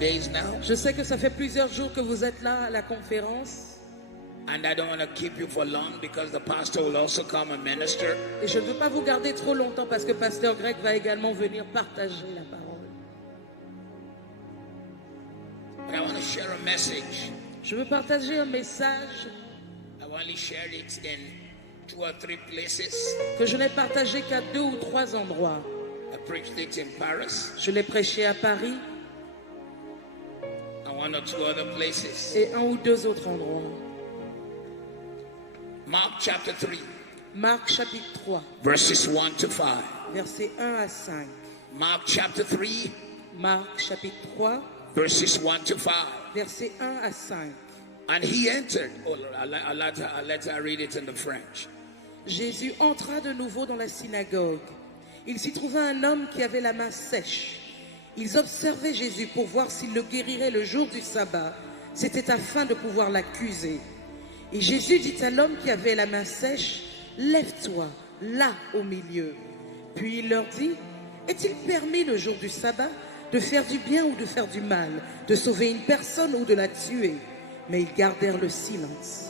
days now. Je sais que ça fait plusieurs jours que vous êtes là à la conférence. And I don't want to keep you for long because the pastor will also come and minister. Et je ne veux pas vous garder trop longtemps parce que Pasteur Greg va également venir partager la parole. But I want to share a message. Je veux partager un message I only shared it in 2 or 3 places. que je n'ai partagé qu'à 2 ou 3 endroits. I preached it in Paris Je l'ai prêché à Paris and 1 or 2 other places. et 1 ou 2 autres endroits. Mark chapter 3, Marc chapitre 3, verses 1 to 5. versets 1 à 5. Mark chapter 3, Marc chapitre 3, verses 1 to 5. versets 1 à 5. And he entered. Oh, I'll let her read it in the French. Jésus entra de nouveau dans la synagogue. Il s'y trouva un homme qui avait la main sèche. Ils observaient Jésus pour voir s'il le guérirait le jour du sabbat. C'était afin de pouvoir l'accuser. Et Jésus dit à l'homme qui avait la main sèche, « Lève-toi, là au milieu. » Puis il leur dit, « Est-il permis le jour du sabbat de faire du bien ou de faire du mal, de sauver une personne ou de la tuer ?» Mais ils gardèrent le silence.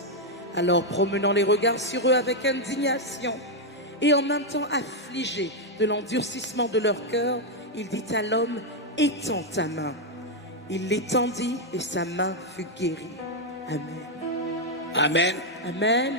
Alors, promenant les regards sur eux avec indignation et en même temps affligés de l'endurcissement de leur cœur, il dit à l'homme, « Étends ta main. » Il l'étendit et sa main fut guérie. Amen. Amen. Amen.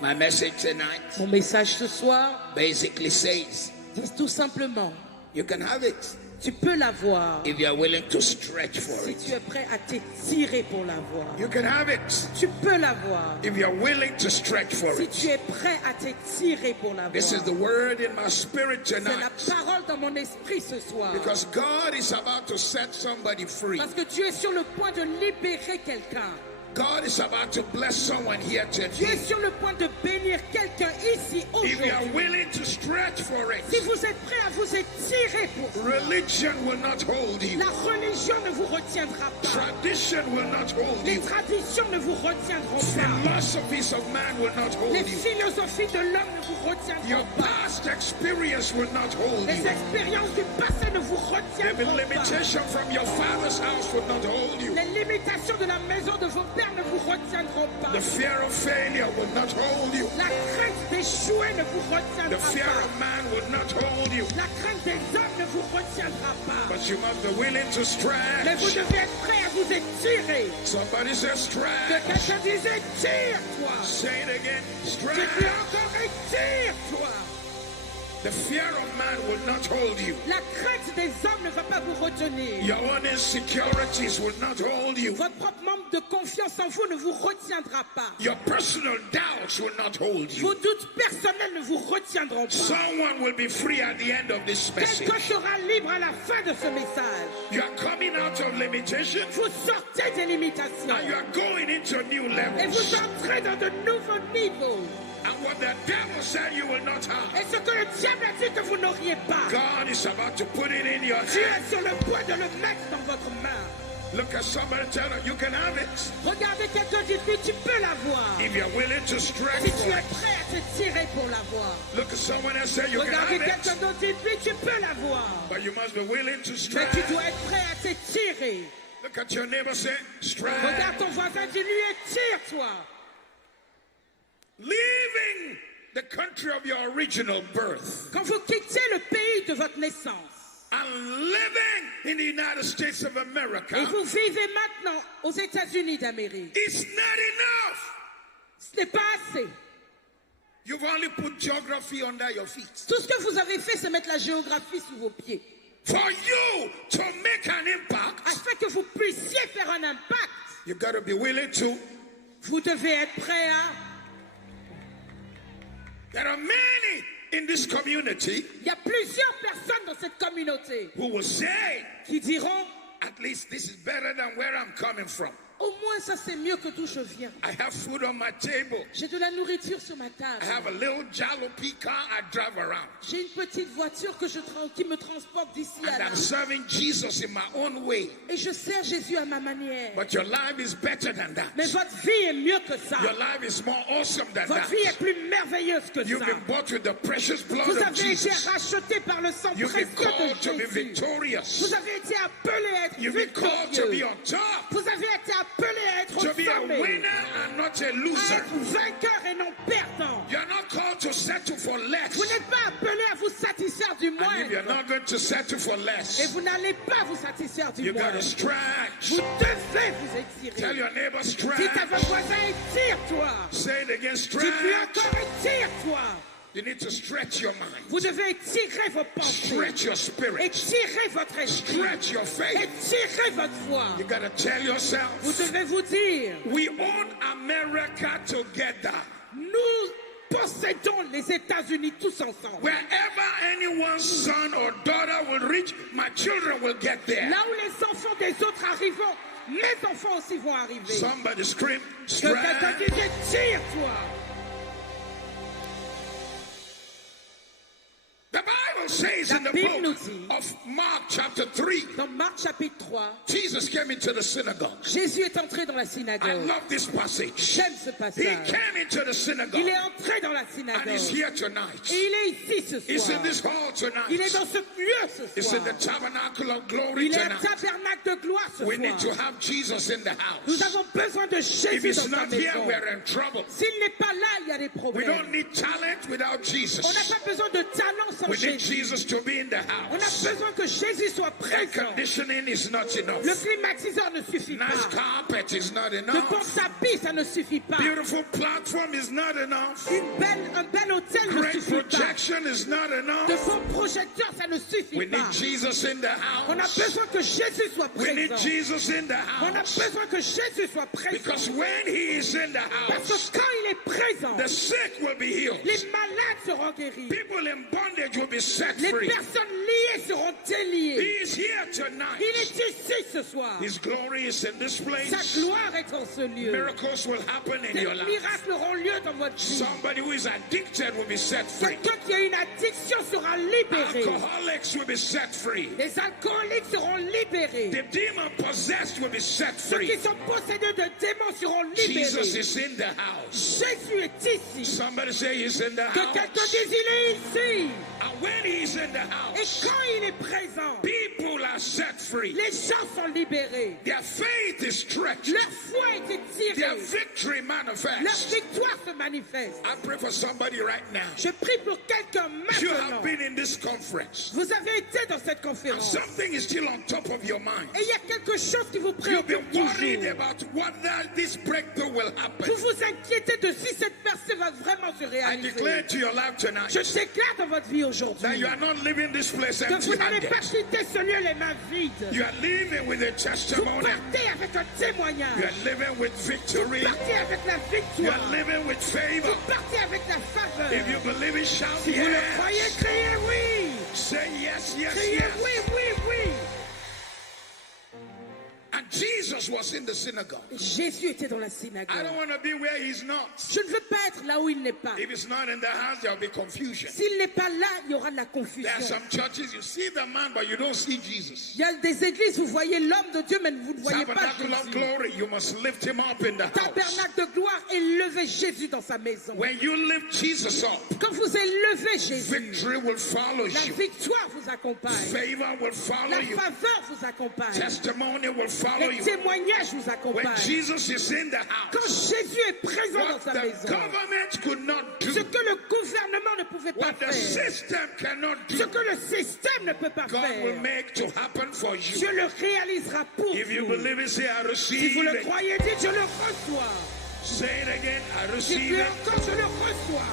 My message tonight Mon message ce soir basically says dit tout simplement, you can have it tu peux l'avoir if you are willing to stretch for si it. tu es prêt à t'étirer pour l'avoir. You can have it Tu peux l'avoir if you are willing to stretch for si it. tu es prêt à t'étirer pour l'avoir. This is the word in my spirit C'est la tonight parole dans mon esprit ce soir. because God is about to set somebody free. Parce que Dieu est sur le point de libérer quelqu'un. God is about to bless someone here Dieu est today. sur le point de bénir quelqu'un ici If you are aujourd'hui. willing to stretch for Si it, vous êtes prêt à vous étirer pour ça, religion will not hold you. la religion ne vous retiendra pas. Tradition will not hold Les you. traditions ne vous retiendront pas. Philosophies of man will not hold Les you. philosophies de l'homme ne vous retiendront Your pas. past experience will not hold Les you. expériences du passé ne vous The retiendront pas. limitation from your father's house will not hold you. Les limitations de la maison de vos pères ne vous retiendront pas. The fear of failure will not hold you. La crainte d'échouer ne vous The retiendra fear pas. of man will not hold you. La crainte des hommes ne vous retiendra pas. But you must be willing to Mais vous stretch. devez être prêt à vous étirer. Somebody says Que stretch. quelqu'un dise étire-toi. Say it again. Je dis Stretch. encore étire-toi. The fear of man will not hold you. La crainte des hommes ne va pas vous retenir. Your own insecurities will not hold you. Votre propre manque de confiance en vous ne vous retiendra pas. Your personal doubts will not hold you. Vos doutes personnels ne vous retiendront pas. Someone will be free at the end of this message. Quelqu'un sera libre à la fin de ce message. You are coming out of limitation Vous sortez des limitations and you are going into new et levels. vous entrez dans de nouveaux niveaux. And what the devil said you will not have, Et ce que le diable a dit que vous n'auriez pas, God is about to put it in your Dieu hand. est sur le point de le mettre dans votre main. Look at somebody and tell them you can have it Regardez quelqu'un, dites-lui, tu peux l'avoir. if you're willing to stretch Si for tu es it. prêt à te tirer pour l'avoir. Look at someone and say you can Regardez have quelqu'un it, d'autre, dites-lui, tu peux l'avoir. but you must be willing to Mais stretch. tu dois être prêt à t'étirer. Look at your neighbor, say stretch. Regarde ton voisin, dis-lui, étire-toi. Leaving the country of your original birth Quand vous quittez le pays de votre naissance and living in the United States of America, et vous vivez maintenant aux États-Unis d'Amérique, it's not enough. ce n'est pas assez. You've only put geography under your feet. Tout ce que vous avez fait, c'est mettre la géographie sous vos pieds. For you to make an impact, Afin que vous puissiez faire un impact, you got to be willing to. vous devez être prêt à... There are many in this community Il y a plusieurs personnes dans cette communauté who will say, qui diront, at least this is better than where I'm coming from. Au moins, ça c'est mieux que d'où je viens. I have food on my table. J'ai de la nourriture sur ma table. I have a little jalopy car I drive around. J'ai une petite voiture qui me transporte d'ici à And là. I'm serving Jesus in my own way. Et je sers Jésus à ma manière. But your life is better than that. Mais votre vie est mieux que ça. Your life is more awesome than Votre that. vie est plus merveilleuse que You've ça. been bought with the precious blood Vous of avez été Jesus. racheté par le sang You've been précieux called to de be Jésus. victorious. Vous avez été appelé à être You've been called to be victorieux. on top. Vous avez été appelé à être To be a sommet. winner and not a À loser. être vainqueur et non perdant. You're not called to settle for less. Vous n'êtes pas appelé à vous satisfaire du And if you're moindre. not going to settle for Et less, vous n'allez pas vous satisfaire du you got moindre. to stretch. Vous devez vous Tell étirer. your neighbor, Dites à stretch. votre voisin, étire-toi. Say it again, Dites-lui stretch. encore, étire-toi. You need to stretch your mind. Vous devez étirer vos pensées. Stretch your spirit. Étirer votre esprit. Stretch your faith. Étirer votre foi. You got to tell Vous yourself, devez vous dire, we own America together. nous possédons les États-Unis tous ensemble. Wherever anyone's son or daughter will reach, my children will get there. Là où les enfants des autres arriveront, mes enfants aussi vont arriver. Somebody scream, Que quelqu'un stretch. dise, étire-toi. The Bible says La in the Bible nous book dit, of Mark chapter 3, dans Marc chapitre 3, Jesus came into the synagogue. Jésus est entré dans la I synagogue. love this passage. J'aime ce He passage. came into the Il synagogue est entré dans la and synagogue. he's here tonight. Et il est ici ce He's soir. in this hall Il est tonight. dans ce lieu ce It's in soir. the tabernacle of glory Il est au tonight. tabernacle de gloire ce We need to soir. have Jesus in the Nous house. avons besoin de If Jésus he's dans sa not here, maison. we're in trouble. S'il n'est pas là, il y a des We problèmes. don't need talent without On n'a Jesus. pas besoin de talent sans We need Jésus. Jesus to be in the On a house. besoin que Jésus soit Air présent. conditioning is not enough. Le climatiseur ne suffit Nice pas. carpet is not De bon enough. tapis, ça ne suffit pas. Beautiful platform is not enough. Un bel hôtel ne Great suffit pas. projection is not De enough. bons projecteurs, ça ne suffit We pas. need Jesus in the On a house. besoin que Jésus soit We need présent. Jesus in the On a house. besoin que Jésus soit présent. Because when he is in the Parce house, que quand il est présent, the sick will be healed. les malades seront guéris. People in bondage will be set Les free. personnes liées seront déliées. He is here Il tonight. est ici ce soir. His glory is in this Sa place. gloire est en ce lieu. Miracles will happen in Des your life. miracles auront lieu dans votre vie. Somebody who is addicted will be set free. Quelqu'un qui a une addiction sera libéré. Alcoholics will be set free. Les alcooliques seront libérés. The demon possessed will be set Ceux free. qui sont possédés de démons seront Jesus libérés. is in the house. Jésus est ici. Somebody say he's in the Que quelqu'un house. dise il est ici. And when he's in the Et house, quand il est présent, people are set free. les gens sont libérés. Their faith is stretched. Leur foi est Their étirée. victory Leur manifests. victoire se manifeste. I pray for somebody right now. Je prie pour quelqu'un You maintenant. have been in this conference. Vous avez été dans cette And conférence. something is still on top of your mind. Et il y a quelque chose qui vous You've been préoccupe worried toujours. about whether this breakthrough will happen. Vous vous inquiétez de si cette percée va vraiment se I réaliser. declare to your life tonight Je déclare dans votre vie that aujourd'hui you are not leaving this place que vous n'allez empty-handed. pas quitter ce lieu les mains vides. You are living with a Vous testimony. partez avec un You témoignage. are living with victory. Partez avec la You victoire. are living with favor. Vous partez avec la faveur. If you believe it, shout Si vous le croyez, yes. criez oui. Say yes, yes, Criez oui, yes. oui, oui. And Jesus was in the synagogue. Jésus était dans la I synagogue. don't want to be where he's not. Je ne veux pas être là où il n'est pas. If he's not in the house, there'll be confusion. S'il n'est pas là, il y aura de la There are confusion. some churches, you see the man, but you don't see Jesus. Il y a des églises, vous voyez l'homme de Dieu, mais vous ne voyez pas Tabernacle of Jésus. glory, you must lift him up in the house. Tabernacle de gloire, élevez Jésus dans sa maison. When you lift Jesus up, Quand vous élevez Jésus, victory will follow la you. victoire vous accompagne. Favor will follow La you. faveur vous accompagne. Testimony will follow Les you. témoignages vous When accompagnent. Jesus is in the Quand house, Jésus est présent dans what sa the maison, government could not ce do, que le gouvernement ne pouvait pas what the faire, system cannot ce do, que le système ne peut pas God will faire, make to happen for Dieu you. le réalisera pour If you vous. believe it, say, I Si receive vous le it. croyez, dites je le reçois. Say it again, I receive Dites-le it. encore, je le reçois.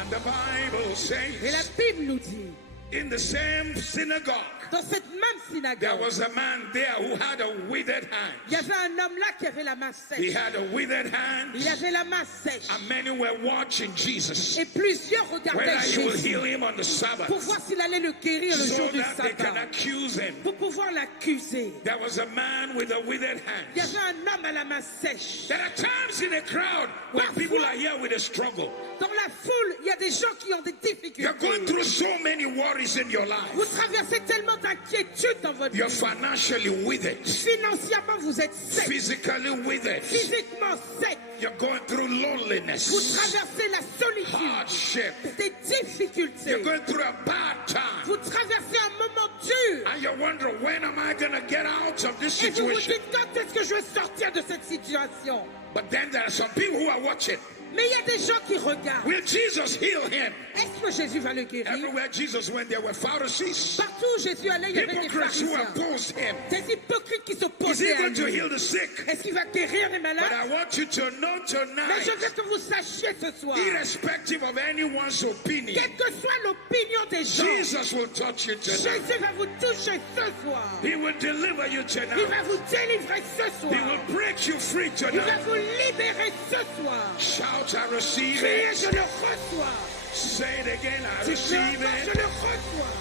And the Bible Et la says Bible nous dit In the same synagogue, Dans cette même there synagogue, was a man there who had a withered il y hand. avait un homme là qui avait la main He sèche. had a withered hand, Il avait la main sèche. and many were watching Jesus, Et plusieurs regardaient whether he will Jésus heal him on the Sabbath, pour voir s'il allait le guérir le so jour du that they can sabbat, accuse him. pour pouvoir l'accuser. There was a man with a withered Il y hand. avait un homme à la main sèche. There are times in a crowd when people are here with a struggle. Dans la foule, il y a des gens qui ont des You're going difficultés. through so many worries in your Vous life. traversez tellement d'inquiétudes dans votre You're vie. financially withered, Financièrement, vous êtes sec. physically withered. Physiquement sec. You're going through Vous loneliness, traversez la solitude, hardship. des difficultés. You're going through a bad time. Vous traversez un moment dur. And you're wondering, when am I going to get out of this Et vous vous situation? dites, quand est-ce que je vais sortir de cette situation? But then there are some people who are watching. Mais il y a des gens qui regardent. Will Jesus heal him? Est-ce que Jésus va le guérir? Everywhere Jesus went, there were Pharisees, Partout où Jésus allait, il y avait des hypocrites who pharisiens. opposed him. Des hypocrites qui Is he s'opposaient à going to lui. heal the sick? Est-ce qu'il va guérir les But malades? I want you to know Mais je tonight, veux que vous sachiez ce soir, irrespective of anyone's opinion, quelle que soit l'opinion des gens, Jesus will touch you tonight. Jésus va vous toucher ce soir. He will deliver you Il tonight. va vous délivrer ce He soir. will break you free Il va tonight. vous libérer ce soir. Shout, I receive Criez, it. je le reçois. Say it again, I Si je receive l'entends, je it. le reçois.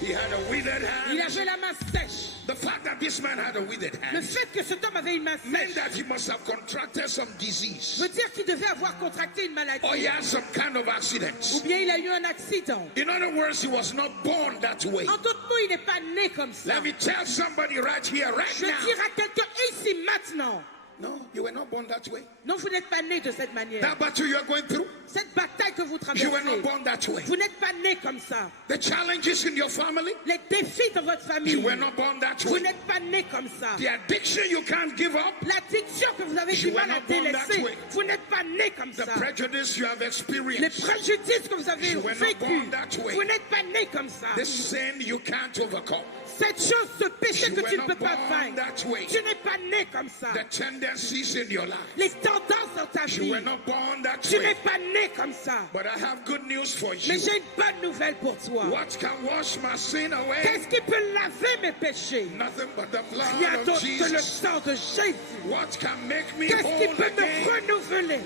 He had a withered Il hand. avait la main sèche. The fact that this man had a withered Le hand fait que cet homme avait une main meant sèche that he must have contracted some disease, veut dire qu'il devait avoir contracté une or he maladie. had some kind of Ou accident. bien il a eu un accident. In other words, he was not born that way. En d'autres mots, il n'est pas né comme ça. Let me tell somebody right here, right Je now. dire à quelqu'un ici maintenant, No, you were not born that way. non, vous n'êtes pas né de cette manière. That battle you are going through, Cette bataille que vous you were not traversez, born that way. vous n'êtes pas né comme ça. The challenges in your family, Les défis de votre you famille, were not born that vous way. n'êtes pas né comme ça. The addiction you can't give up, L'addiction que vous avez You du mal were à not born that délaisser, way. vous n'êtes pas né comme the ça. prejudice you have Les experienced, préjudices que vous avez You were not vécus, born that way. vous n'êtes pas né comme ça. the sin you can't overcome, Cette chose, ce péché You que were tu ne not peux pas born vaincre, that way. tu n'es pas né comme ça. the tendencies in your life, Les tendances dans ta you vie, were not born that tu way. n'es pas né comme ça. But I have good news for Mais you. j'ai une bonne nouvelle pour toi. What can wash my sin away? Qu'est-ce qui peut laver mes péchés? Nothing but the Rien blood of d'autre que le Jesus. sang de Jésus. What can make me Qu'est-ce qui whole peut me again? renouveler?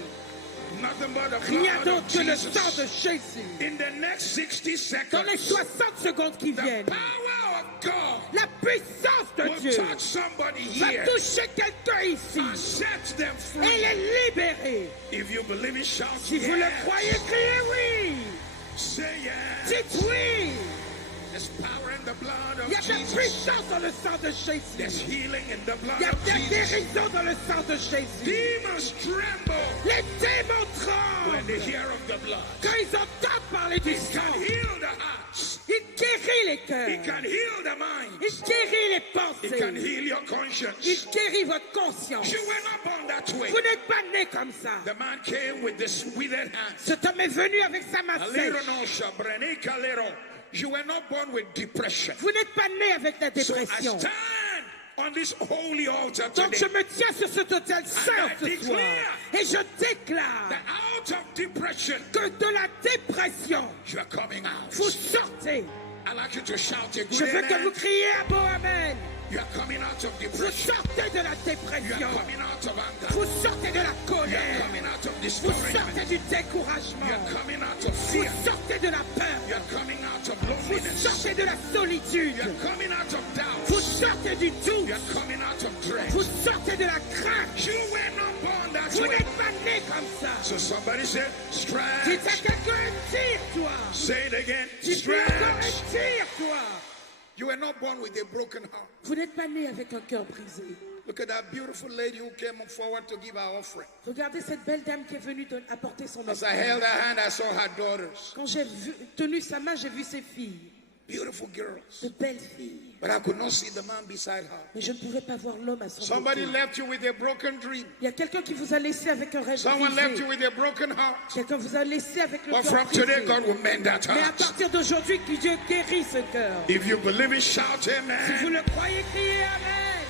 Nothing but the Rien blood of d'autre que le sang de Jesus. Jésus. In the next 60 Dans les seconds, 60 secondes qui the viennent, power of God la puissance de will Dieu touch somebody va here toucher quelqu'un ici and set them et free. les libérer. If you believe it, shout Si vous le yes. croyez, criez oui. Say yes. Dites oui. There's power in the blood Il y a of de la Jesus. puissance dans le sang de There's Jésus. healing in the blood Il y a of de la Jesus. guérison dans le sang de Jésus. Demons tremble Les démons when they tremblent hear of the blood. quand ils entendent parler du It can sang. heal the hearts. Il guérit les It cœurs. can heal the mind. Il guérit les It can pensées. heal your conscience. Il guérit votre conscience. You were not born that way. Vous n'êtes pas né comme ça. The man came with this withered hand. Cet homme est venu avec sa main Alero sèche. no shabrene kalero. You were not born with depression. Vous n'êtes pas né avec la So I dépression. stand on this holy altar Donc today. je me tiens sur ce total saint I ce soir. declare Et je déclare That out of depression, que de la dépression, you are coming out. vous sortez. I'd like you to shout a good Je veux que vous amen. criez un beau amen. You are coming out of Vous depression. sortez de la You are dépression. coming out of anger. Vous sortez de la You are colère. coming out of Vous discouragement. sortez du You découragement. are coming out of Vous fear. sortez de la You peur. are coming out of Vous loneliness. sortez de la solitude. You are coming out of Vous doubt. sortez du doute. You are coming out of dread. Vous sortez de la crainte. You were not born that Vous way. n'êtes pas né comme ça. So somebody said, Dites à stretch. quelqu'un, tire-toi. Say it again, Dis-lui encore, stretch. tire-toi. You were not born with a broken heart. Vous n'êtes pas né avec un cœur brisé. Look at that beautiful lady who came forward to give her offering. Regardez cette belle dame qui est venue apporter son As I offrande. held her hand, I saw her daughters. Quand j'ai tenu sa main, j'ai vu ses filles. Beautiful girls. De belles filles. But I could not see the man beside her. Mais je ne pouvais pas voir l'homme à son Somebody côté. left you with a broken dream. Il y a quelqu'un qui vous a laissé avec un rêve Someone left brisé. you with a broken heart. Quelqu'un vous a laissé avec le But cœur from today, brisé. God will mend that Mais à heart. partir d'aujourd'hui, que Dieu guérit ce cœur. If you believe it, shout Si vous amen. le croyez, criez Amen.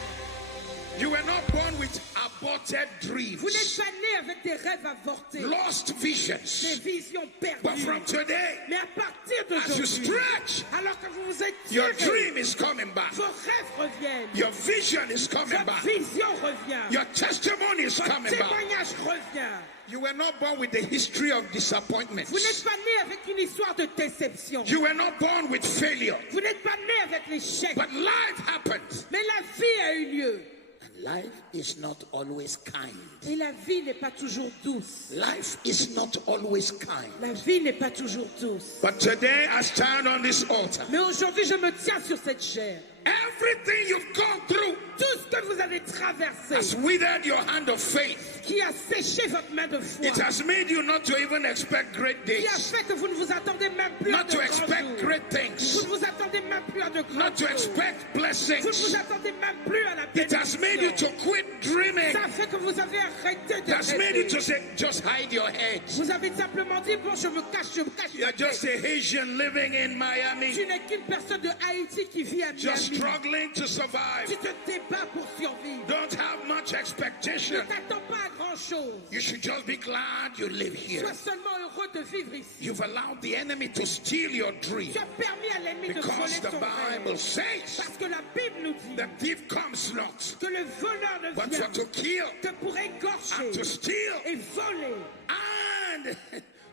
You were not born with aborted aborted dreams, Vous n'êtes pas né avec des rêves avortés, lost des visions. visions But perdues. from today, Mais à partir as you d'aujourd'hui, stretch, alors que vous vous your étirez, dream is coming back. vos rêves reviennent, Your vision is coming votre back. vision revient, Your testimony is votre coming back. témoignage revient. You were not born with the history of disappointments. Vous n'êtes pas né avec une histoire de déception. You were not born with failure. Vous n'êtes pas né avec l'échec. But life happened. Mais la vie a eu lieu. And life is not always kind. Et la vie n'est pas toujours douce. Life is not always kind. La vie n'est pas toujours douce. But today I stand on this altar. Mais aujourd'hui, je me tiens sur cette chair. Everything you've gone through Tout ce que vous avez traversé, has withered your hand of faith. qui a séché votre main de foi, It has made you not to even expect great qui a days, fait que vous ne vous attendez même plus à not de to grands expect jours. great Vous things, ne vous attendez même plus à de grands not to jours. expect Vous ne blessings. vous attendez même plus à la It has made you bénédiction. to quit dreaming. Ça fait que vous avez arrêté It de has made you rêver. to say, just hide your head. Vous avez simplement dit, bon, je me cache You're ma just tête. a Haitian living in Miami, Tu n'es qu'une personne de Haïti qui vit à just Miami. struggling to Tu survive. te débats pour survivre. Don't have much Ne expectation. t'attends pas à grand-chose. You should just be glad you live here. Sois seulement heureux de vivre ici. You've allowed the enemy to steal your dream Tu as permis à l'ennemi de because voler the ton Bible rêve. says Parce que la Bible nous dit the thief comes not que le voleur ne but vient for to kill que pour égorger and to steal et voler and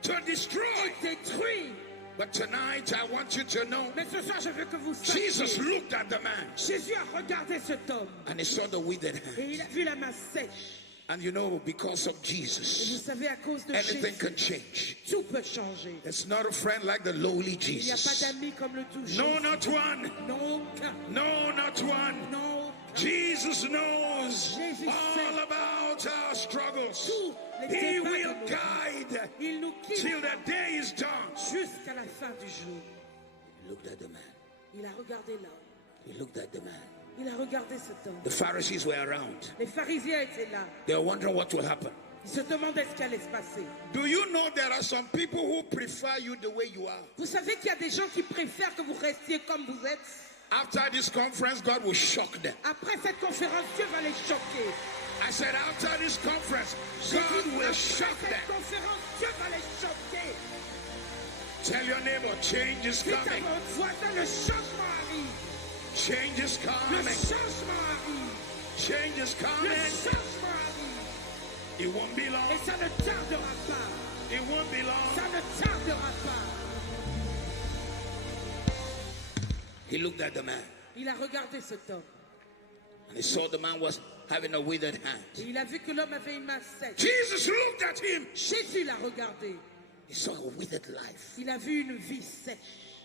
to destroy. et détruire. But tonight I want you to know Mais ce soir, je veux que vous Jesus sachiez. looked at the man Jésus a regardé cet homme and he saw the withered hand. et il a vu la main sèche. And you know, because of Et vous Jesus, savez, à cause de anything Jésus, can change. tout peut changer. It's not a friend like the lowly Il n'y a pas Jesus. d'amis comme le tout No, Jésus. not one. Non, aucun. No, not one. Non, aucun. Jesus knows Jésus all sait about our struggles. tous les He débats will de nos vies. guide Il nous quitte till the day is done. jusqu'à la fin du jour. He looked at the man. Il a regardé l'homme. He looked at the man. Il a regardé cet homme. The Pharisees were around. Les pharisiens étaient là. They were wondering what will happen. Ils se demandaient ce qui allait se passer. Do you know there are some people who prefer you the way you are? Vous savez qu'il y a des gens qui préfèrent que vous restiez comme vous êtes. After this conference, God will shock them. Après cette conférence, Dieu va les choquer. I said, after this conference, J'ai dit, God will après shock cette them. conférence, Dieu va les choquer. Tell your neighbor, change is Dites à coming. votre voisin, le changement arrive. Change is Le coming. changement arrive. Change is Le coming. changement arrive. It won't be long. Et ça ne tardera pas. It won't be long. Ça ne tardera pas. He looked at the man Il a regardé cet homme. and he saw the man was having a withered hand. Et il a vu que l'homme avait une main sèche. Jesus looked at him. Jésus l'a regardé. He saw a withered life. Il a vu une vie sèche.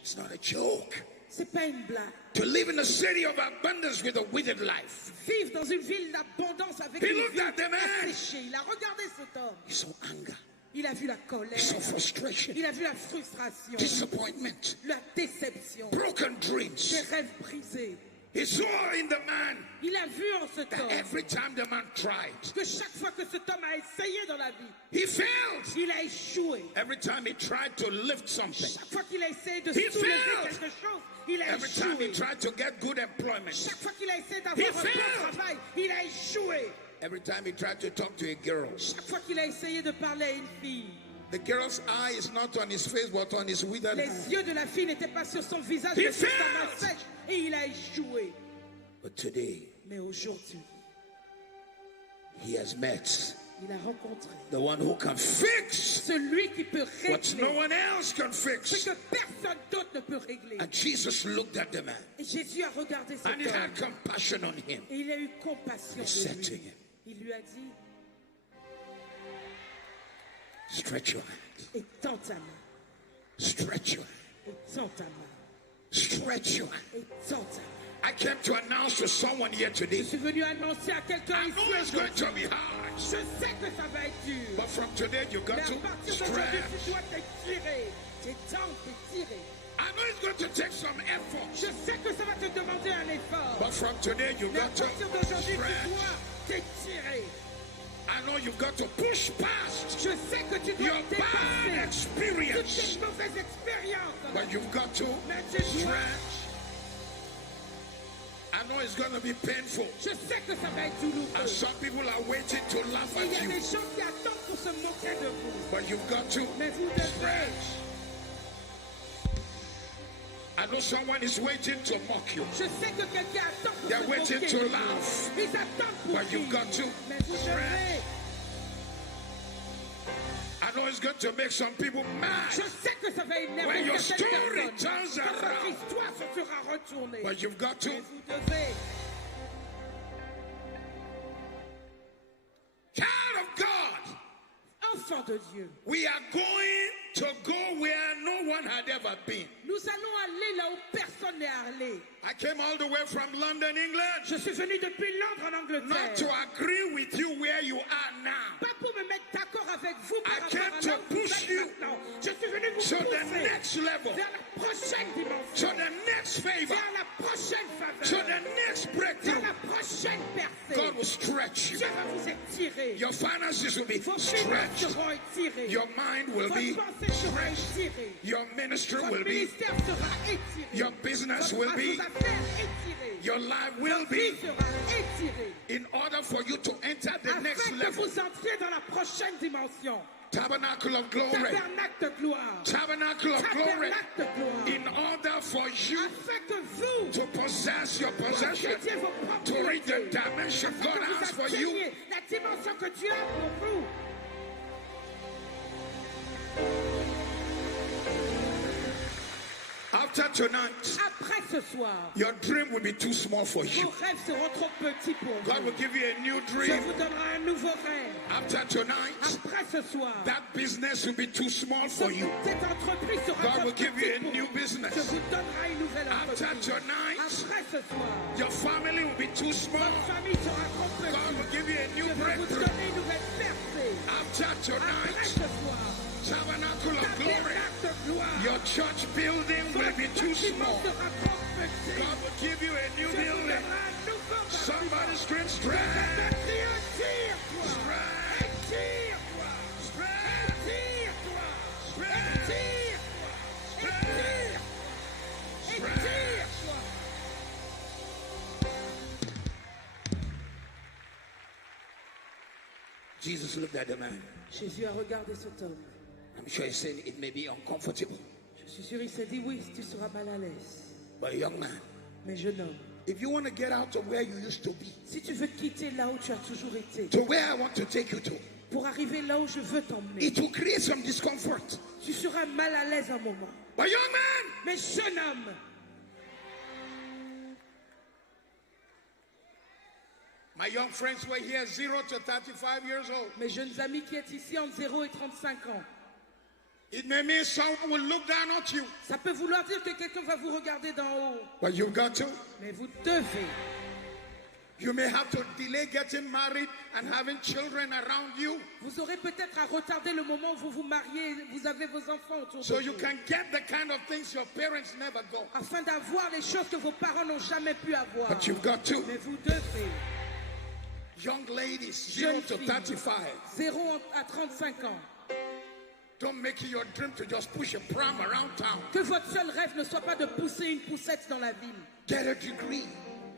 It's not a joke. C'est pas une blague. To live in a city of abundance with a withered life. Vivre dans une ville d'abondance avec He une looked vie at the man. asséchée. Il a regardé cet homme. He saw anger. Il a vu la He colère. saw frustration. Il a vu la frustration. Disappointment. La déception. Broken Des dreams. rêves brisés. He saw in the man Il a vu en cet that homme every time the man tried, que chaque fois que cet homme a essayé dans la vie, he failed. il a échoué. Every time he tried to lift something, Chaque fois qu'il a essayé de He soulever failed. quelque chose, il a every time he échoué. tried to get good employment, Chaque fois qu'il a essayé He d'avoir un bon failed. travail, il a échoué. every time he tried to talk to a girl, Chaque fois qu'il a essayé de parler à une fille, the girl's eye is not on his face but on his withered les hand. yeux de la fille n'étaient pas sur son visage, He mais sur sa main failed. sèche, et il a échoué. But today, Mais aujourd'hui, he has met il a rencontré the one who can fix celui qui peut what no régler one else can ce fix. que personne d'autre ne peut régler. And Jesus looked at the man Et Jésus a regardé cet and he had homme compassion on him. et il a eu compassion He said de to lui. him, Il lui a dit, stretch your hand. étends ta main, Stretch your hand. étends ta main, Stretch your hand. étends ta main. I came to announce to someone here today. Je suis venu annoncer à quelqu'un I ici know it's going aujourd'hui. to be hard, Je sais que ça va être dur. but from today you got Mais à to partir d'aujourd'hui, stretch. tu dois t'étirer. T'étends, t'étirer. I know it's going to take some effort, Je sais que ça va te demander un effort. but from today you Mais à got to partir d'aujourd'hui, tu stretch. dois t'étirer. I know you've got to push past Je sais que tu dois your bad dépasser toutes experience, tes mauvaises expériences. but you've got to Mais tu dois stretch. I know it's going to be painful. Je sais que ça va être douloureux. And some people are waiting to laugh Et il y at a you. des gens qui attendent pour se moquer de vous. But you've got to Mais vous devez. I know someone is waiting to mock you. Je sais que quelqu'un attend pour They're se waiting moquer to de vous. laugh. Ils attendent pour But you've rire. got to Mais vous devez. I know it's going to make some people mad. Je sais que ça va When énerver your certaines story personnes. turns Quand votre around. histoire se sera retournée. But you've got to. Mais vous devez. Child of God, Enfant de Dieu. we are going to go where no one had ever been. Nous allons aller là où personne n'est allé. I came all the way from London, England, Je suis venu depuis Londres en not to Angleterre. agree with you where you are now. Pas pour me mettre d'accord avec vous par I rapport came à to là où vous push êtes you maintenant. Je suis venu vous to the pousser next level, vers la prochaine to dimension, the next favor, vers la prochaine to faveur, the next vers breakthrough. la prochaine percée. God will stretch you. Dieu va vous étirer. Your finances will be Vos finances stretched. seront étirées. Your mind will Votre be pensée sera stretched. étirée. Your ministry Votre will be, ministère sera étiré. your business will Vos be, affaires étirées. your life will Votre vie be, sera étirée. in order for you to enter the next Afin que level. vous entriez dans la prochaine dimension. Tabernacle of glory. Tabernacle de gloire. Tabernacle of glory. Tabernacle de gloire. In order for you Afin que vous to possess your possession, possédiez vos to reach the propriétés. dimension Afin God que has vous for you, atteigniez la dimension que Dieu a pour vous. after tonight, Après ce soir, your dream will be too small for vos you. rêves seront trop petits pour God will vous. give you a new Je dream. vous donnerai un nouveau rêve. After tonight, Après ce soir, that business will be too small for you. cette entreprise sera God trop will give you petite a pour new vous. Je business. vous donnerai une nouvelle After entreprise. tonight, Après ce soir, your family will be too small. votre famille sera trop God petite. will give you a Je new vais vous breakthrough. donner une nouvelle percée. After Après tonight, ce soir, tabernacle of glory, tabernacle de gloire. your church building will be too small. Sera trop petit. God will give you a new Je vous building. donnerai un nouveau bâtiment. Somebody scream Tire-toi. strength. Étire-toi. Strength. Étire-toi. Strength. Étire-toi. Strength. Étire-toi. Étire-toi. Étire-toi. Jesus looked at the man. Jésus a regardé cet homme. I'm sure he said it may be uncomfortable. Je suis sûr, il s'est dit oui, tu seras mal à l'aise. But young man, Mais jeune homme, if you want to get out of where you used to be, si tu veux quitter là où tu as toujours été, to where I want to take you to, pour arriver là où je veux t'emmener, it will create some discomfort. tu seras mal à l'aise un moment. But young man, Mais jeune homme, my young friends were here 0 to 35 years old. mes jeunes amis qui êtes ici entre 0 et 35 ans, It may mean someone will look down at you, ça peut vouloir dire que quelqu'un va vous regarder d'en haut. but you've got to. Mais vous devez. You may have to delay getting married and having children around you Vous aurez peut-être à retarder le moment où vous vous mariez, vous avez vos enfants autour so de you vous, can get the kind of things your parents never got. afin d'avoir les choses que vos parents n'ont jamais pu avoir. But you've got to. Mais vous devez. Young ladies, 0 Jeunes to filles, 35. 0 à 35 ans. Don't make it your dream to just push a pram around town. Que votre seul rêve ne soit pas de pousser une poussette dans la ville. Get a degree.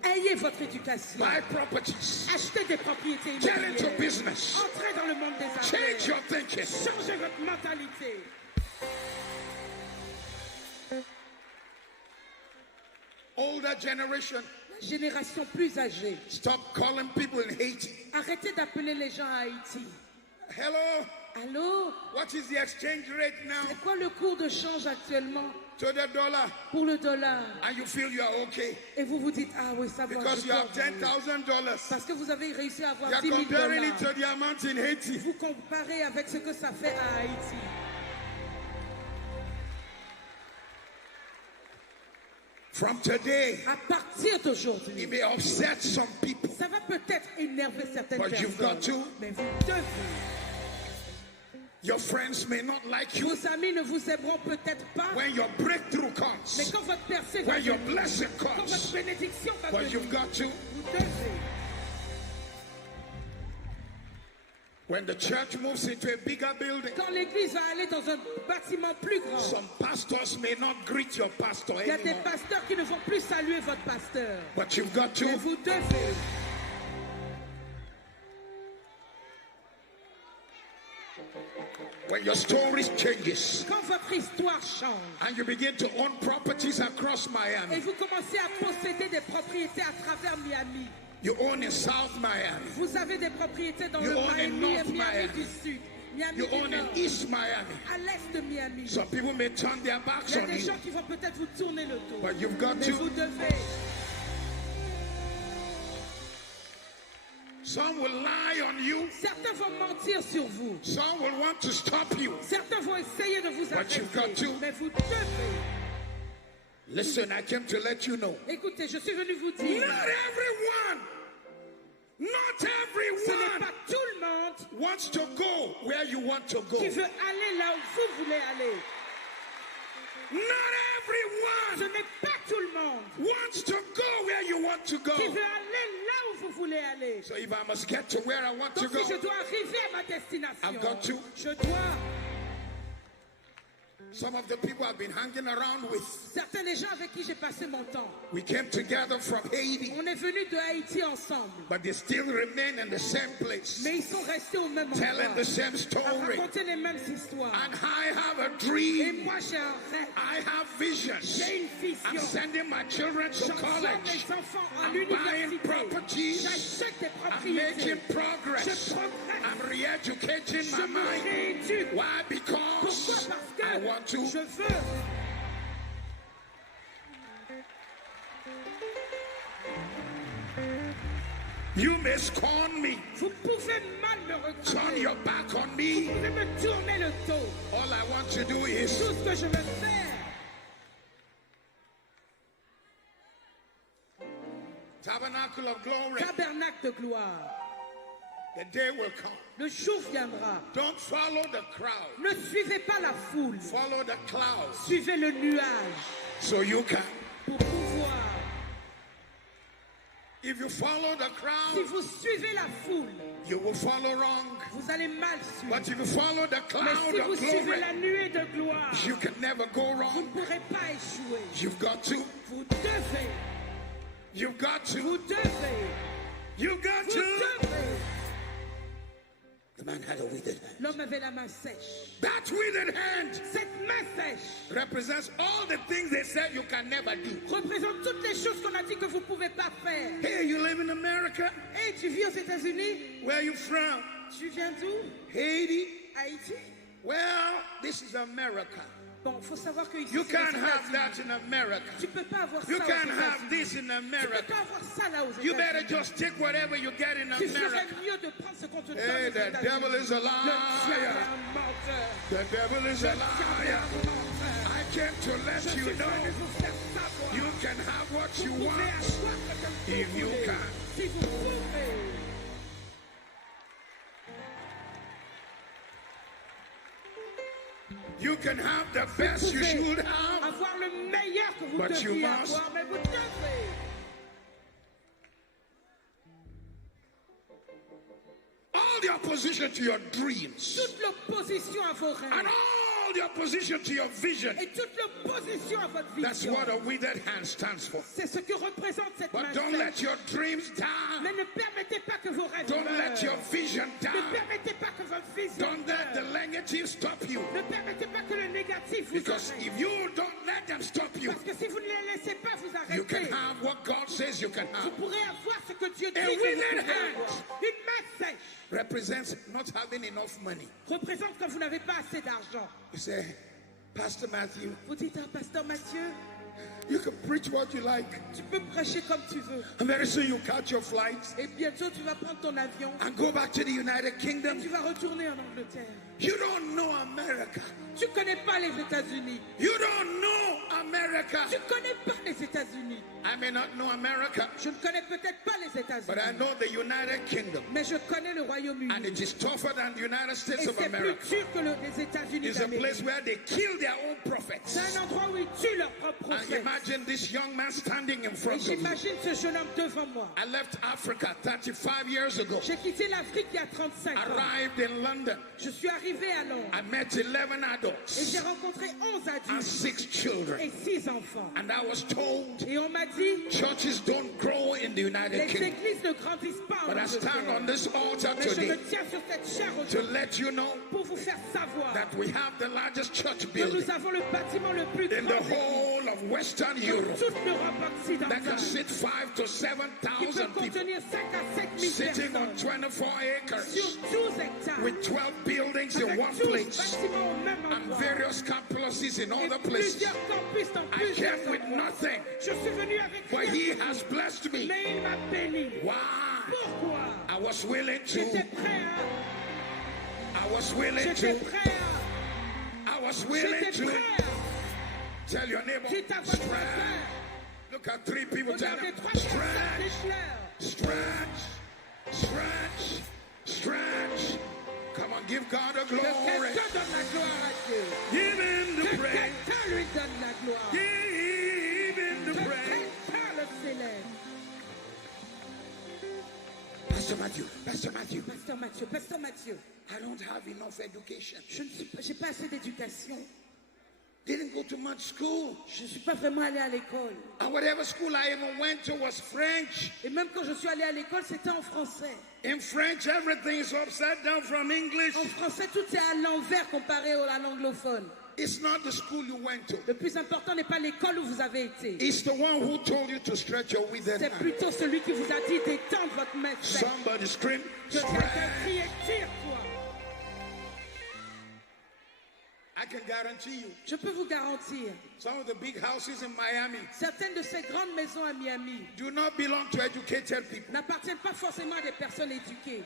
Ayez votre éducation. Buy properties. Achetez des propriétés Get into immobilières. business. Entrez dans le monde des Change affaires. your thinking. Changez votre mentalité. Older generation, La génération plus âgée, stop calling people in Haiti. arrêtez d'appeler les gens à Haïti. Hello, Allô? what is the exchange rate now C'est quoi le cours de change actuellement to the dollar? pour le dollar? And you feel you are okay Et vous vous dites, ah oui, ça va. because je you peux have avoir. $10,000. Parce que vous avez réussi à avoir You are 10 000 comparing it dollars. to the amount in Haiti. Vous comparez avec ce que ça fait à Haïti. From today, À partir d'aujourd'hui, it may upset some people, ça va peut-être énerver certaines but you've got personnes. to. Mais vous devez. Your friends may not like you Vos amis ne vous aimeront peut-être pas, when your breakthrough mais comes, quand votre percée va when your venir, blessing quand votre comes, bénédiction va but venir, you've got to. vous devez. When the church moves into a bigger building, Quand l'église va aller dans un bâtiment plus grand, some pastors may not greet your pastor il y a des anymore. pasteurs qui ne vont plus saluer votre pasteur. But you've got Mais to. vous devez. When your story changes Quand votre histoire change and you begin to own properties across et Miami, vous commencez à posséder des propriétés à travers Miami, you own in South Miami, vous avez des propriétés dans You le own in Miami, North Miami Miami. du Sud, Miami you du own in Nord, East Miami. à l'est de Miami. Some people may turn their backs Il y a on des you, gens qui vont peut-être vous tourner le dos. but you've got Mais to. vous devez. Some will lie on you. Certains vont mentir sur vous. Some will want to stop you. Certains vont essayer de vous But you've got arrêter. to. Mais vous devez. Listen, I came to let you know. Écoutez, je suis venu vous Not dire. everyone, not Ce n'est everyone pas tout le monde wants to go where you want to go. qui veut aller là où vous voulez aller. Not Ce everyone n'est pas tout le monde wants to go where you want to go. qui veut aller là où vous voulez aller. So if I must get to where I want to Donc si je go, dois arriver à ma destination, I've got to. je dois. some of the people I've been hanging around with, Certains des gens avec qui j'ai passé mon temps, we came together from Haiti, on est venus de Haïti ensemble, but they still remain in the same place, mais ils sont restés au même telling endroit, the same à story. raconter les mêmes histoires. And I have a Et dream. moi j'ai un rêve, I have visions. j'ai une I'm vision. sending my children to J'envoie college. mes enfants en I'm buying université. properties. J'achète des I'm propriétés. making progress. Je progresse. I'm re-educating Je my me mind. rééduque. Why? Pourquoi? Because Parce que I want to. je veux. You may scorn me. Vous pouvez mal me Turn regarder. your back on Vous me. pouvez me tourner le dos. All I want to do is Tout ce que je veux faire, Tabernacle of Glory. tabernacle de gloire. The day will come. Le jour viendra. Don't follow the crowd. Ne suivez pas la foule. Follow the clouds Suivez le nuage so you can. pour pouvoir. If you follow the Si crowd, vous suivez la foule, you will follow wrong. vous allez mal suivre. But if you follow the Mais cloud si vous of suivez glory, la nuée de gloire, you can never go vous ne wrong. pourrez pas échouer. You've got to. Vous devez. You've got Vous to. devez. You've got Vous to. devez. The man had a withered hand. L'homme avait la main sèche. That withered hand Cette main sèche represents all the things they said you can never do. représente toutes les choses qu'on a dit que vous ne pouvez pas faire. Hey, you live in America? Hey, tu vis aux États-Unis? Where are you from? Tu viens d'où? Haiti? Haïti? Well, this is America. Bon, il faut savoir que ici, You c'est les can't have États-Unis. that in America. Tu peux pas avoir ça You aux can't have États-Unis. this in Tu peux America. pas avoir ça là aux You better États-Unis. just take whatever you get in Tu ferais America. mieux de prendre ce qu'on te donne Hey, aux the États-Unis. devil is a Le diable est liar. un menteur. The devil is a Le diable est liar. un menteur. I came to Je let suis you venu know vous faire savoir. you can have what you Vous pouvez want. avoir ce que if vous you voulez. can. Si vous pouvez. You can have the Vous best you pouvez should have. avoir le meilleur que vous But you devriez must. avoir, mais vous devez. All the opposition to your dreams Toute l'opposition à vos and rêves all the opposition to your vision. et toute l'opposition à votre That's vision, what a withered hand stands for. c'est ce que représente cette main But don't sèche. let your dreams die. Mais ne permettez pas que vos rêves Don't meurent. let your vision Ne die. permettez pas que votre vision Don't let the meure. negative stop you. Ne permettez pas que le négatif vous Because arrête. if you don't let them stop you, Parce que si vous ne les laissez pas vous you can arrêter, have what God says you can vous have. pourrez avoir ce que Dieu dit A que vous withered pouvez hand. avoir. Une main sèche Represents not having enough money. représente quand vous n'avez pas assez d'argent. You say, Pastor Matthew, Vous dites à Pasteur Mathieu, you can preach what you like. tu peux prêcher comme tu veux. And very soon you catch your flight Et bientôt tu vas prendre ton avion and go back to the United et Kingdom. tu vas retourner en Angleterre. You don't know America. Tu connais pas les États-Unis. You don't know America. Tu connais pas les États-Unis. I may not know America, Je ne connais peut-être pas les but I États-Unis, know the United Kingdom. mais je connais le And Royaume-Uni. it is tougher than the United Et States of c'est plus America. dur que les États-Unis It's a place d'Amérique. where they kill their own prophets. C'est un endroit où ils tuent leurs propres And And fête. imagine this young man standing in Et front of you. j'imagine ce jeune homme devant moi. I left Africa 35 years ago. J'ai quitté l'Afrique il y a 35 ans. Arrived in London. Je suis arrivé à Londres. I met 11 Et adults j'ai rencontré 11 and adultes 6 children. et 6 enfants. And I was told Et on m'a dit, churches don't grow in the United les Kingdom. églises ne grandissent pas en But I stand on Angleterre. this altar Mais je me today tiens sur cette chaire to aujourd'hui let you know pour vous faire savoir that we have the largest church que building nous avons le bâtiment le plus in grand the whole of Western de Europe toute l'Europe that can occidentale, sit 5 to qui 7,000 peut people contenir 5 à 7 000 sitting on personnes 24 acres sur 12 hectares, with 12 buildings in avec one 12 place bâtiments au même and endroit various campuses in et other places. plusieurs campus dans I plusieurs came with endroits. nothing, Je suis venu avec but rien, he has blessed me. mais il m'a béni. Why? Pourquoi? I was willing J'étais to. prêt I was willing j'étais to. prêt I was willing j'étais to. prêt Tell your neighbor, Dites à votre stretch. frère, Look at 3 people. Tell regardez them, 3 personnes, stretch, dites-leur. stretch, stretch, stretch. Come on, give God a Que glory. quelqu'un donne la gloire à Dieu. Give him Que the praise. quelqu'un lui donne la gloire. Give him Que the praise. quelqu'un le célèbre. Pastor Matthew, Pastor Matthew. Pasteur Mathieu, I don't have enough education. je n'ai pas assez d'éducation. Didn't go to much school. Je ne suis pas vraiment allé à l'école. And whatever school I even went to was French. Et même quand je suis allé à l'école, c'était en français. In French, everything is upside down from English. En français, tout est à l'envers comparé à l'anglophone. It's not the school you went to. Le plus important n'est pas l'école où vous avez été. It's the one who told you to stretch your withered C'est hand. plutôt celui qui vous a dit d'étendre votre main faite. Somebody scream, Que quelqu'un stretch. crie et tire-toi. I can guarantee you, Je peux vous garantir, some of the big houses in Miami certaines de ces grandes maisons à Miami do not belong to educated people. n'appartiennent pas forcément à des personnes éduquées.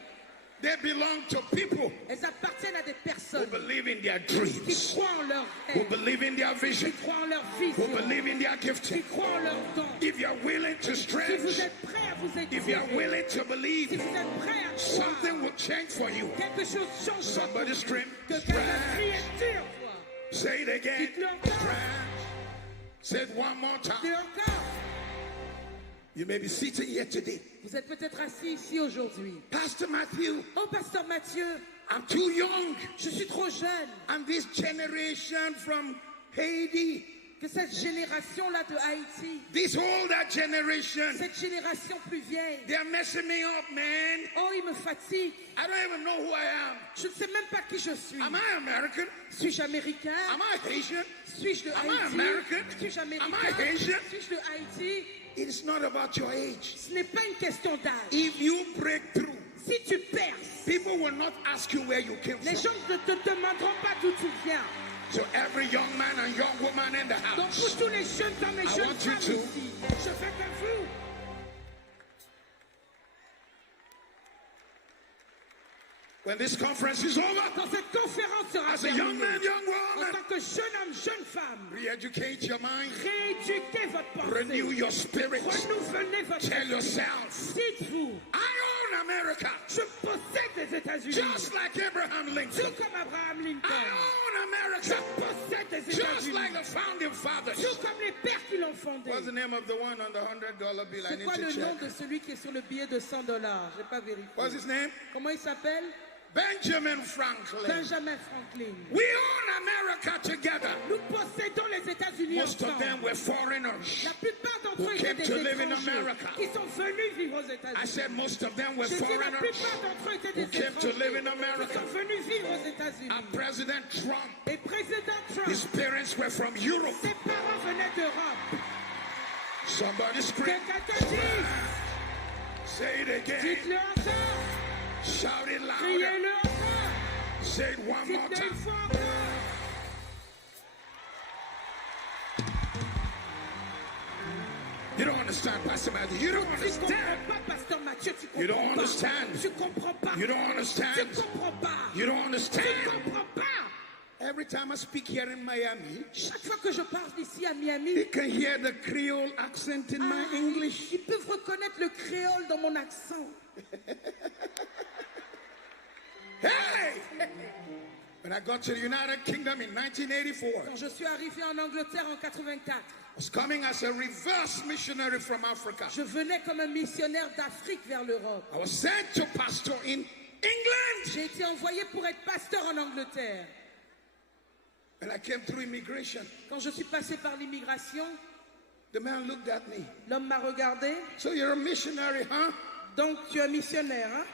They belong to people Elles appartiennent à des who personnes believe in their qui dreams, croient en leur who rêve, believe in their qui vision, croient en leur who vision, believe in their qui gifting. croient en leur don. If you're willing to Si vous stretch, êtes prêts à vous if you're éduquer, willing to si believe, vous êtes prêts à something croire, will change for you. quelque chose change. Somebody scream, Que quelqu'un crie stretch. et tire-toi. Say it again. Dites-le encore. Stretch. Say it one more Dites time. encore. You may be sitting here today. Vous êtes peut-être assis ici aujourd'hui. Pastor Matthew, Oh, Pasteur Mathieu, I'm too young. je suis trop jeune. And this generation from Haiti, Que cette génération-là de Haïti, this older generation, cette génération plus vieille, they're messing me up, man. oh, il me fatigue. I don't even know who I am. Je ne sais même pas qui je suis. Am I American? Suis-je américain? Am I Haitian? Suis-je de Am I Haïti? American? Suis-je Am I américain? Haitian? Suis-je de Haïti? It's not about your age. Ce n'est pas une question d'âge. If you break through, Si tu perces, people will not ask you where you came les from. gens ne te demanderont pas d'où tu viens. So every young man and young woman in the Donc house, pour tous les jeunes hommes et I jeunes want you femmes to- ici, je fais comme vous. when this conference is over, Quand cette conférence sera as a young man, terminée, young en woman, tant que jeune homme, jeune femme, re-educate your mind, rééduquez votre renew pensée. your spirit, Renouvelez votre tell esprit. yourself, Dites-vous, I own America, je possède les États-Unis. just like Abraham Tout Lincoln. comme Abraham I Lincoln. own Je America, possède les just États-Unis. like the founding fathers. Tout comme les pères qui l'ont fondé. What's the name of the one on the $100 bill? I C'est need quoi to le nom check. de celui qui est sur le billet de $100? Je n'ai pas vérifié. What's his name? Comment il s'appelle? Benjamin Franklin. Benjamin Franklin. We own America together. Nous possédons les États-Unis Most of them ensemble. were foreigners. La plupart d'entre who eux étaient came des to live in étrangers America. qui sont venus vivre aux I États-Unis. said most of them were J'ai dit la foreigners plupart d'entre eux étaient who des came to étrangers live in qui America. sont venus vivre aux États-Unis. And President Trump, Et président Trump, his parents were from Europe. ses parents venaient d'Europe. Somebody Que scream. quelqu'un dise, Say it again. dites-le encore, Shout it louder. criez-le encore, Say it one more dites-le une time. fois encore. You don't understand, Pastor Matthew. You don't Tu understand. comprends pas, Pasteur Mathieu, tu You don't comprends pas. understand. Tu comprends pas. You don't Tu understand. comprends pas. You don't Tu understand. comprends pas. Every time I speak here in Miami, Chaque fois que je parle ici à Miami, you can hear the Creole accent in my English. ils peuvent reconnaître le créole dans mon accent. Hey! When I got to the United Kingdom in 1984, Quand je suis arrivé en Angleterre en 84, was coming as a reverse missionary from Africa. Je venais comme un missionnaire d'Afrique vers l'Europe. I was sent to pastor in England. J'ai été envoyé pour être pasteur en Angleterre. When I came through immigration, Quand je suis passé par l'immigration, the man looked at me. l'homme m'a regardé. So you're a missionary, huh? Donc tu es un missionnaire, hein?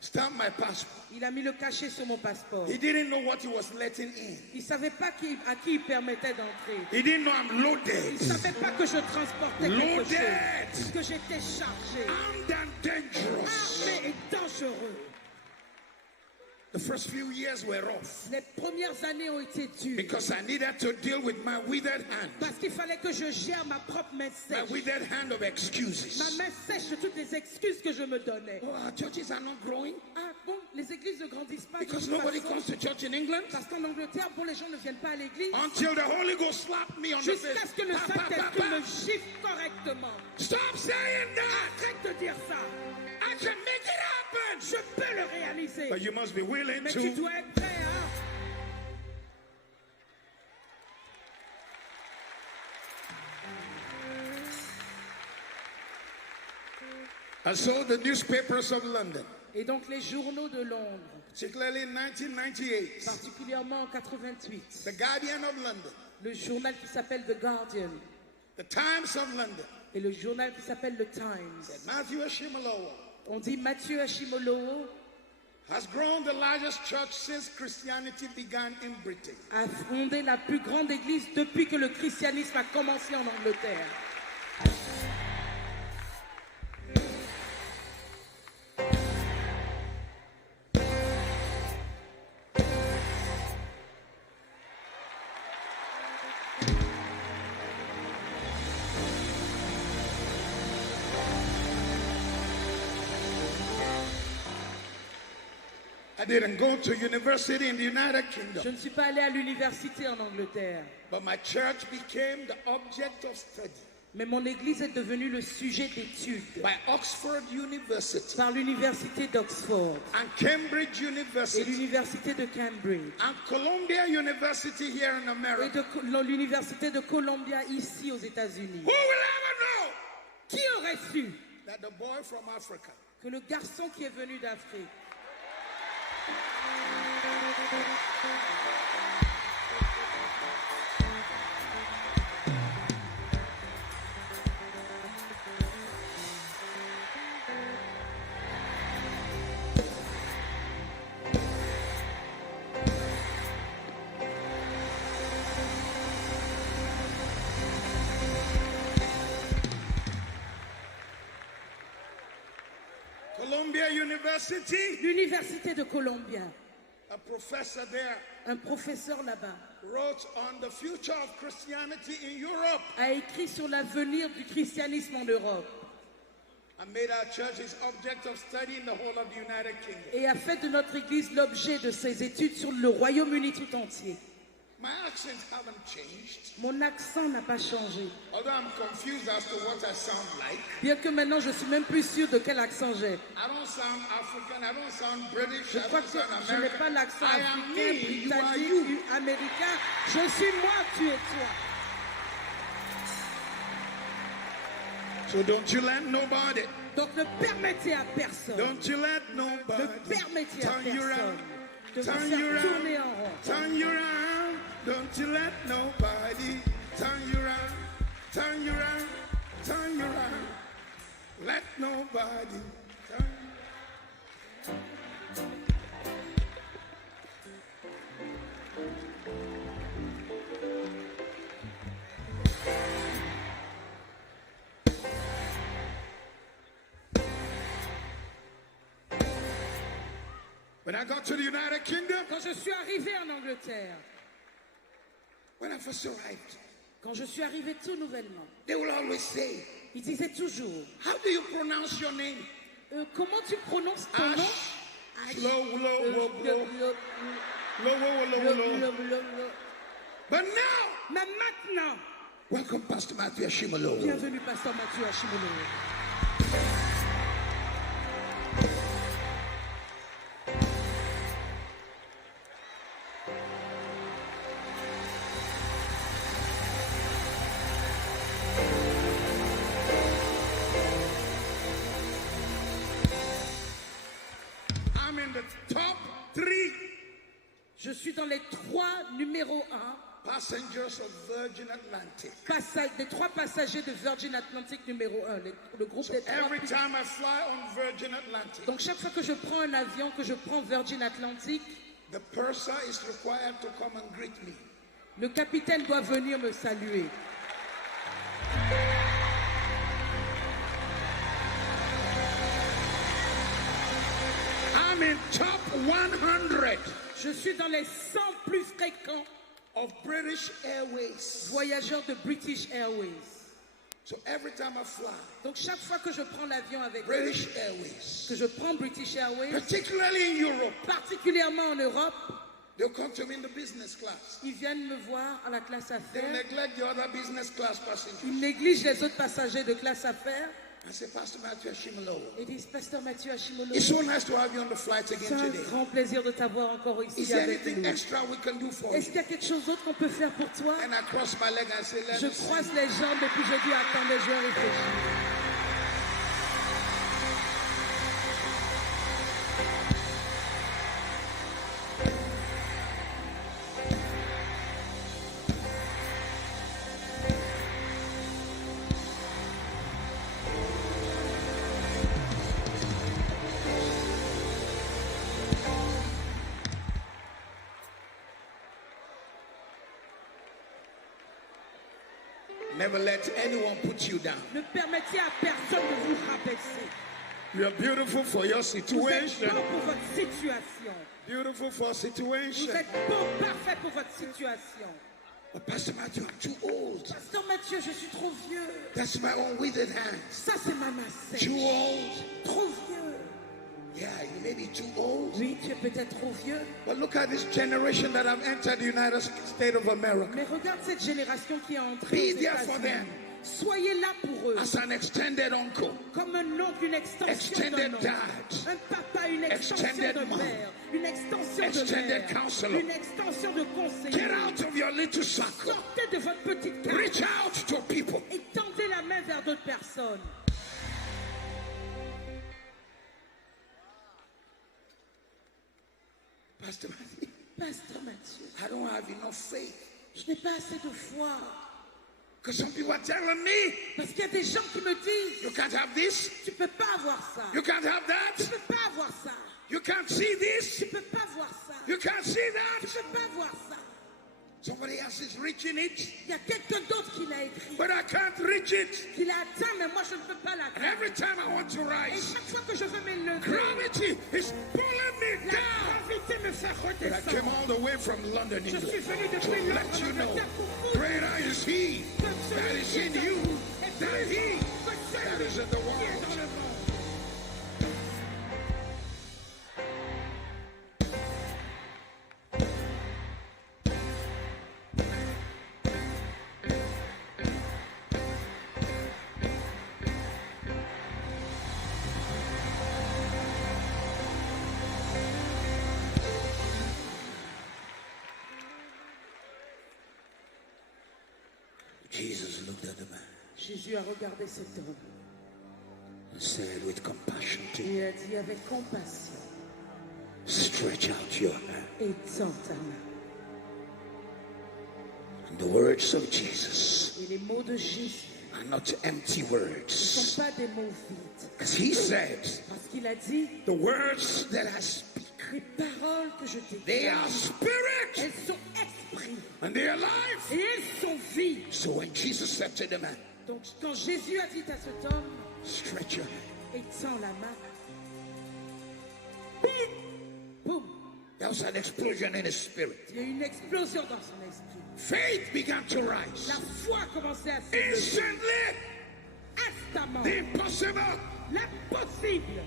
Stamp my passport. Il a mis le cachet sur mon passeport. He didn't know what he was letting in. Il ne savait pas à qui il permettait d'entrer. He didn't know I'm Il ne loaded. savait pas que je transportais quelque Loaded. chose. Que j'étais chargé, Armed and dangerous. armé et dangereux. The first few years were rough Les premières années ont été dures. because I needed to deal with my withered hand. Parce qu'il fallait que je gère ma propre main My sèche. withered hand of Ma excuses. main sèche de toutes les excuses que je me donnais. Oh, our churches are not growing Ah bon, les églises ne grandissent pas. de because toute nobody façon. comes to church in England Parce qu'en Angleterre, bon, les gens ne viennent pas à l'église. until the Holy Ghost slapped me on the Jusqu'à face. ce que le Pa, pa, pa, Saint-Esprit pa. me gifle correctement. Stop saying that. Arrête de dire ça. I can make it happen. Je peux le réaliser. But you must be willing Mais tu to. dois être prêt, hein? And so the newspapers of London, Et donc les journaux de Londres, particularly in 1998, particulièrement en 88, the Guardian of London, le journal qui s'appelle The Guardian the Times of London, et le journal qui s'appelle The Times, Matthew Ashimolowo on dit Mathieu Ashimolowo has grown the largest church since Christianity began in Britain. a fondé la plus grande église depuis que le christianisme a commencé en Angleterre. I didn't go to university in the United Kingdom, Je ne suis pas allé à l'université en Angleterre, but my church became the object of study mais mon église est devenue le sujet d'étude by Oxford University par l'université d'Oxford and Cambridge et University l'université de Cambridge and Columbia University here in et America. l'université de Columbia ici aux États-Unis. Who will ever know Qui aurait su that the boy from Africa que le garçon qui est venu d'Afrique, Columbia University, l'université de Columbia, a professor there un professeur là-bas, wrote on the future of Christianity in Europe a écrit sur l'avenir du christianisme en Europe and made our church his object of study in the whole of the United Kingdom. et a fait de notre église l'objet de ses études sur le Royaume-Uni tout entier. My accents haven't changed, Mon accent n'a pas changé, although I'm confused as to what I sound like. bien que maintenant je suis même plus sûr de quel accent j'ai. I don't sound African, I don't sound British, Je I crois don't que sound je n'ai pas American. l'accent I am africain, me, you are britannique, you. américain. Je suis moi, tu es toi. So don't you let nobody, Donc ne permettez à personne, don't you let ne nobody permettez à turn you personne around, de vous turn you faire tourner en around, rond. turn you around. Don't you let nobody turn you around, turn you around, turn you around. Let nobody turn you. When I got to the United Kingdom, Quand je suis arrivé en Angleterre, when I first arrived, quand je suis arrivé tout nouvellement, they will always say, il disait toujours, how do you pronounce your name? comment tu prononces ton nom? Ash. Slow, low, low, low, low, low, low, low. But now, Mais maintenant, welcome Pastor Matthew Ashimolowo. bienvenue Pasteur Mathieu Ashimolowo. in the top 3 Je suis dans les 3 numéro 1 passengers of Virgin Atlantic. des 3 passagers de Virgin Atlantic numéro 1. Le groupe So des 3. every time I fly on Virgin Atlantic, Donc chaque fois que je prends un avion, que je prends Virgin Atlantic, the purser is required to come and greet me. le capitaine doit venir me saluer. I'm in top 100 Je suis dans les 100 plus fréquents of British Airways. voyageurs de British Airways. So every time I fly, Donc chaque fois que je prends l'avion avec eux, British Airways, que je prends British Airways, particularly in Europe, particulièrement en Europe, they'll come to me in the business class. ils viennent me voir à la classe They affaires. neglect the other business class passengers. Ils négligent les autres passagers de classe affaires I say, Pastor Matthew Ashimolo, et disent, Pasteur Mathieu Ashimolo, it's so nice to have you on the flight c'est again un today. grand plaisir de t'avoir encore Is ici there avec anything nous. extra we can do for Est-ce you? qu'il y a quelque chose d'autre qu'on peut faire pour toi? And I cross my leg and say, let Je me see. croise les jambes et puis je dis, attendez, je vais réfléchir. Never let anyone put you down. Ne permettez à personne de vous rabaisser. You're beautiful for your Vous êtes situation. bon pour votre situation. Beautiful for Vous situation. êtes bon, parfait pour votre situation. But Pastor Matthew, I'm too old. Pasteur Mathieu, je suis trop vieux. That's my own withered hand. Ça, c'est ma masse. Too old. Trop vieux. Yeah, you may be too old. Oui, tu es peut-être trop vieux. But look at this generation that have entered the United States of America. Mais regarde cette génération qui est entrée Be aux there for États-Unis. them Soyez là pour eux. as an extended uncle, Comme un oncle, une extension extended d'un oncle. dad, Un papa, une extension extended de mom, père. Une extension de extended mère. counselor. Une extension de Get conseiller. out of your little circle. Sortez de votre petite carte Reach out to people. et tendez la main vers d'autres personnes. Pastor Matthew, Pasteur Mathieu, I don't have enough faith. je n'ai pas assez de foi. Because some people are telling me, Parce qu'il y a des gens qui me disent, you can't have this, tu peux pas avoir ça. you can't have Tu that, peux pas avoir ça. you can't see this, Tu peux pas voir ça. you can't see Tu that. peux pas voir ça. Somebody else is reaching it, Il y a quelqu'un d'autre qui l'a écrit, but I can't reach it. qui l'a atteint, mais moi je ne peux pas And l'atteindre. every time I want to Et rise, chaque fois que je veux m'élever, gravity is pulling me la down. gravité me fait But I came redescendre. all the way from London, Je suis England, venu to depuis let Londres, you know, Angleterre, pour vous. greater is He Que that celui is qui est in en you vous est than plus He grand que that celui is in the qui est dans world. le monde. Jesus looked at the man Jésus a regardé cet homme and said with compassion to et him, il a dit avec compassion, stretch out your hand. étends ta main. And the words of Jesus Et les mots de Jésus are not empty ne words. sont pas des mots vides. As he said, Parce qu'il a dit, the words that I speak, les paroles que je t'ai they dites, are spirit elles sont esprit and they are life. et elles sont vie. So when Jesus said to the man, Donc quand Jésus a dit à cet homme, stretch your hand, étends la main, boum, there was an explosion in his spirit. il y a eu une explosion dans son esprit. Faith began to rise. La foi a commencé à se lever. Instantly, Instamment, the impossible l'impossible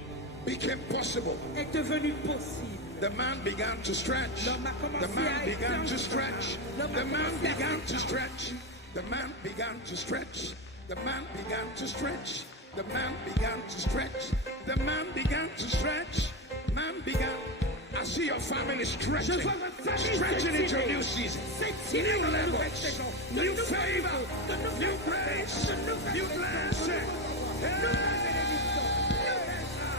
became possible. est devenu possible. The man began to stretch. L'homme a commencé The man à began étendre. to stretch. L'homme a The man commencé à began to s'étendre. stretch. The man began to stretch. The man began to stretch. The man began to stretch. The man began to stretch. Man began. I see your family stretching. Je vois votre famille Stretching into a s'étirer. new season. S'étirer New dans la levels. nouvelle saison. De New nouvelles favor. choses, de nouvelles New promesses, grace. de nouvelles New bénédictions, blessing. de nouvelles bénédictions.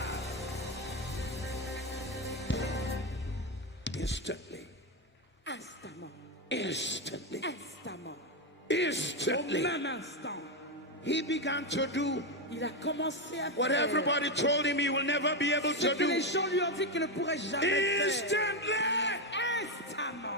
Instantly. Instamment. Instantly. Instamment. Instantly. Au même instant. He began to do Il a commencé à what faire everybody told him he will never be able ce to que les do. gens lui ont dit qu'il ne pourrait jamais faire. Instantly. Instamment.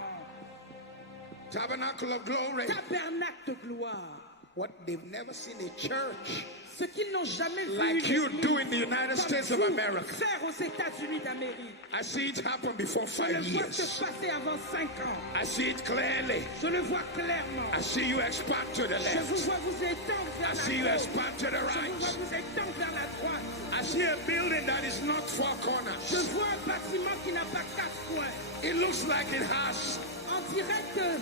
Tabernacle of glory. Tabernacle de gloire. What they've never seen a church Ce qu'ils n'ont jamais vu like une you église do in the United comme States of vous America. faire aux États-Unis d'Amérique. I see it happen before Je le 5 vois se years. passer avant 5 ans. I see it clearly. Je le vois clairement. I see you expand to the Je vous left. vois vous étendre I vers see you la gauche. expand to the Je vous vois right. vous étendre vers la droite. I see a building that is not four Je corners. vois un bâtiment qui n'a pas 4 coins. It looks like it has On dirait que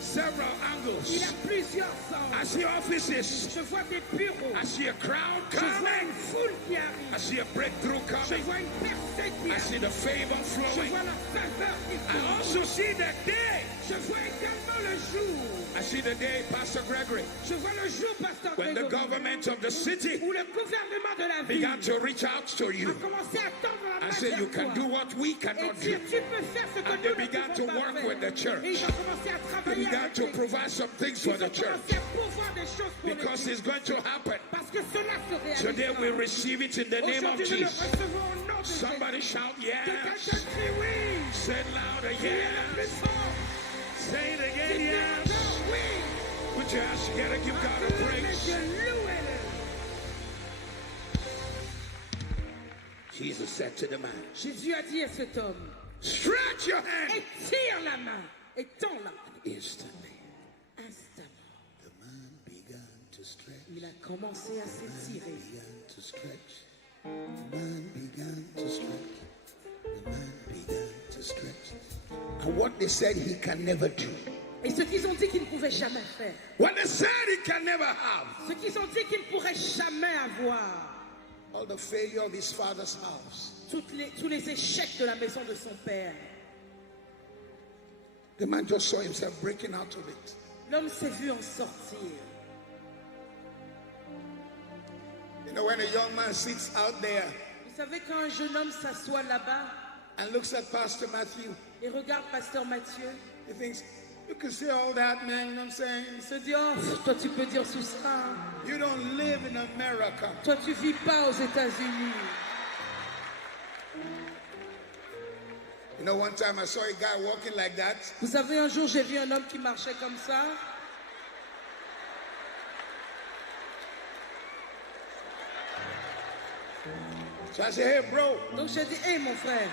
several il angles. a plusieurs I angles. see offices. Je vois des bureaux. I see a crowd Je vois coming. une foule qui I arrive. see a breakthrough Je coming. vois une percée qui I see arrive. the favor Je flowing. vois la faveur qui I coule. also see the day. Je vois également le jour. I see the day, Pastor Gregory, Je vois le jour, Pasteur when the Grégory, government of the city où le gouvernement de la ville began to reach out to a you commencé à tendre la and main say, you vers can toi do what we et cannot dire, do. tu peux faire ce que And nous they ne began pouvons to pas work faire. with the church. Et ils ont commencé à They travailler began avec to l'Église. provide some things Ils for ont the church commencé à pourvoir des choses pour because l'Église. it's going to happen. Parce que cela se réalise. Today we receive it in the name of Aujourd'hui, nous le Jesus. recevons au nom de Jésus. Somebody shout Que quelqu'un yes. crie oui. Say it louder, Criez le plus yes. fort. Say it again, Dites yes. encore oui. Put your hands together, give God a Acclamez praise. Dieu, louez-le. Jesus said to the man, Jésus a dit à cet homme, stretch your hand. étire la main, étends-la. Instantly, Instamment, the man began to stretch. il a commencé à s'étirer. Began to stretch. The man began to stretch. The man began to stretch. And what they said he can never do. Et ce qu'ils ont dit qu'ils ne pouvaient jamais faire, What they said he can never have. ce qu'ils ont dit qu'ils ne pourraient jamais avoir, All the failure of his father's house. tous les échecs de la maison de son père. The man just saw himself breaking out of it. L'homme s'est vu en sortir. You know, when a young man sits out there Vous savez, quand un jeune homme s'assoit là-bas and looks at Pastor Matthew, et regarde Pasteur Matthieu, he thinks, you can say all that, man, you know what I'm saying? il se dit, oh, toi tu peux dire tout ça. You don't live in America. Toi tu vis pas aux États-Unis. You know, one time I saw a guy walking like that. Vous savez, un jour j'ai vu un homme qui marchait comme ça. So I said, hey, bro, Donc j'ai dit, hé mon frère,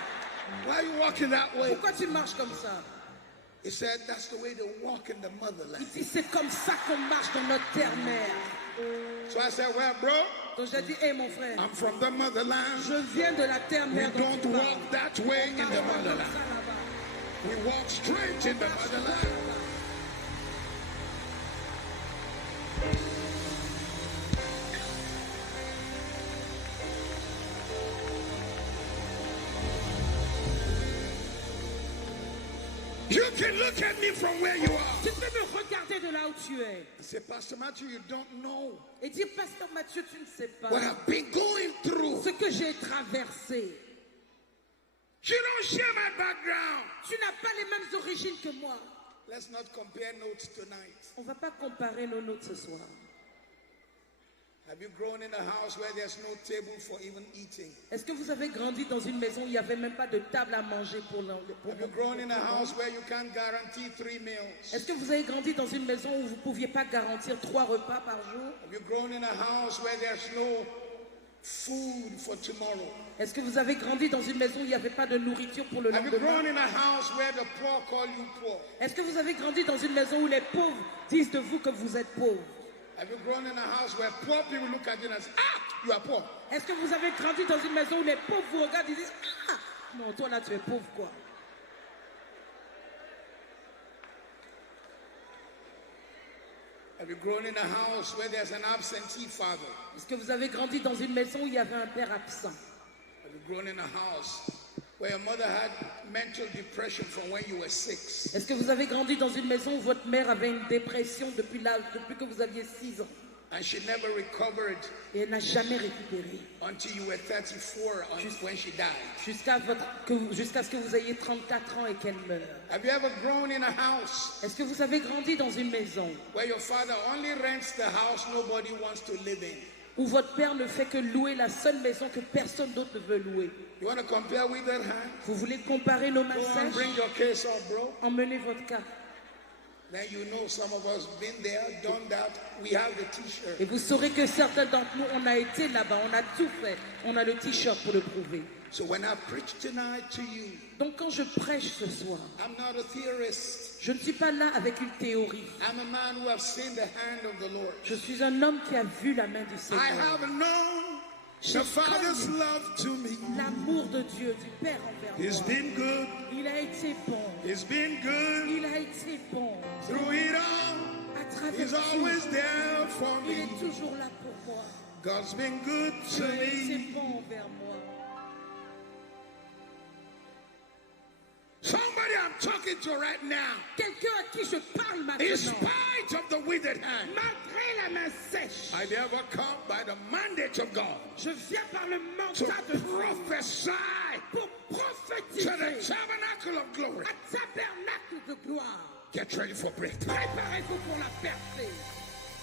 why are you walking that way? pourquoi tu marches comme ça? He said, that's the way they walk in the Il motherland. dit, c'est comme ça qu'on marche dans notre terre-mère. So I said, well, bro, Donc j'ai dit, hé mon frère, I'm from the motherland. je viens de la We terre-mère dont don't tu parles. walk that way in Marche the pas comme motherland. ça là-bas. We walk straight in the motherland. You can look at me from where you are. Tu peux me regarder de là où tu es I say, Pastor Matthew, you don't know et dire, Pasteur Matthieu, tu ne sais pas what I've been going through. ce que j'ai traversé. You don't share my background. Tu n'as pas les mêmes origines que moi. Let's not compare notes tonight. On ne va pas comparer nos notes ce soir. Have you grown in a house where there's no table for even eating? Est-ce que vous avez grandi dans une maison où il n'y avait même pas de table à manger pour Have you grown in a house where you can't guarantee 3 meals? Est-ce que vous avez grandi dans une maison où vous ne pouviez pas garantir 3 repas par jour? Have you grown in a house where there's no food for tomorrow? Est-ce que vous avez grandi dans une maison où il n'y avait pas de nourriture pour le Have you lendemain? grown in a house where the poor call you poor? Est-ce que vous avez grandi dans une maison où les pauvres disent de vous que vous êtes pauvres? Have you grown in a house where poor people look at you and say, ah, you are poor? Est-ce que vous avez grandi dans une maison où les pauvres vous regardent et disent ah, non, toi là tu es pauvre quoi? Have you grown in a house where there's an absentee father? Est-ce que vous avez grandi dans une maison où il y avait un père absent? Have you grown in a house where your mother had mental depression from when you were 6? Est-ce que vous avez grandi dans une maison où votre mère avait une dépression depuis que vous aviez 6 ans? And she never recovered Et elle n'a jamais récupéré. until you were 34 when she died. Jusqu'à ce que vous ayez 34 ans et qu'elle meure. Have you ever grown in a house Est-ce que vous avez grandi dans une maison where your father only rents the house nobody wants to live in? où votre père ne fait que louer la seule maison que personne d'autre ne veut louer? You want to compare with that hand? Vous voulez comparer nos mains Go on, sèches? bring your case up, bro. Emmenez votre cas. Then you know some of us been there, done that. We have the t-shirt. Et vous saurez que certains d'entre nous, on a été là-bas, on a tout fait. On a le t-shirt pour le prouver. So when I preach tonight to you, Donc quand je prêche ce soir, I'm not a theorist. je ne suis pas là avec une théorie. I'm a man who have seen the hand of the Lord. Je suis un homme qui a vu la main du I Seigneur. have known the Father's love to me. L'amour de Dieu, du Père envers He's moi. been good. Il a été bon. He's been good Il a été bon. through it all. À travers He's tout, always there for il me. est toujours là pour moi. God's been good to Dieu a été me. bon envers moi. Somebody I'm talking to right now, Quelqu'un à qui je parle in maintenant, spite of the withered hand, malgré la main sèche, I never come by the mandate of God je viens par le to mandat de Dieu prophesy pour to prophétiser the tabernacle of glory. à tabernacle de gloire. Get ready for breakthrough. Préparez-vous pour la percée.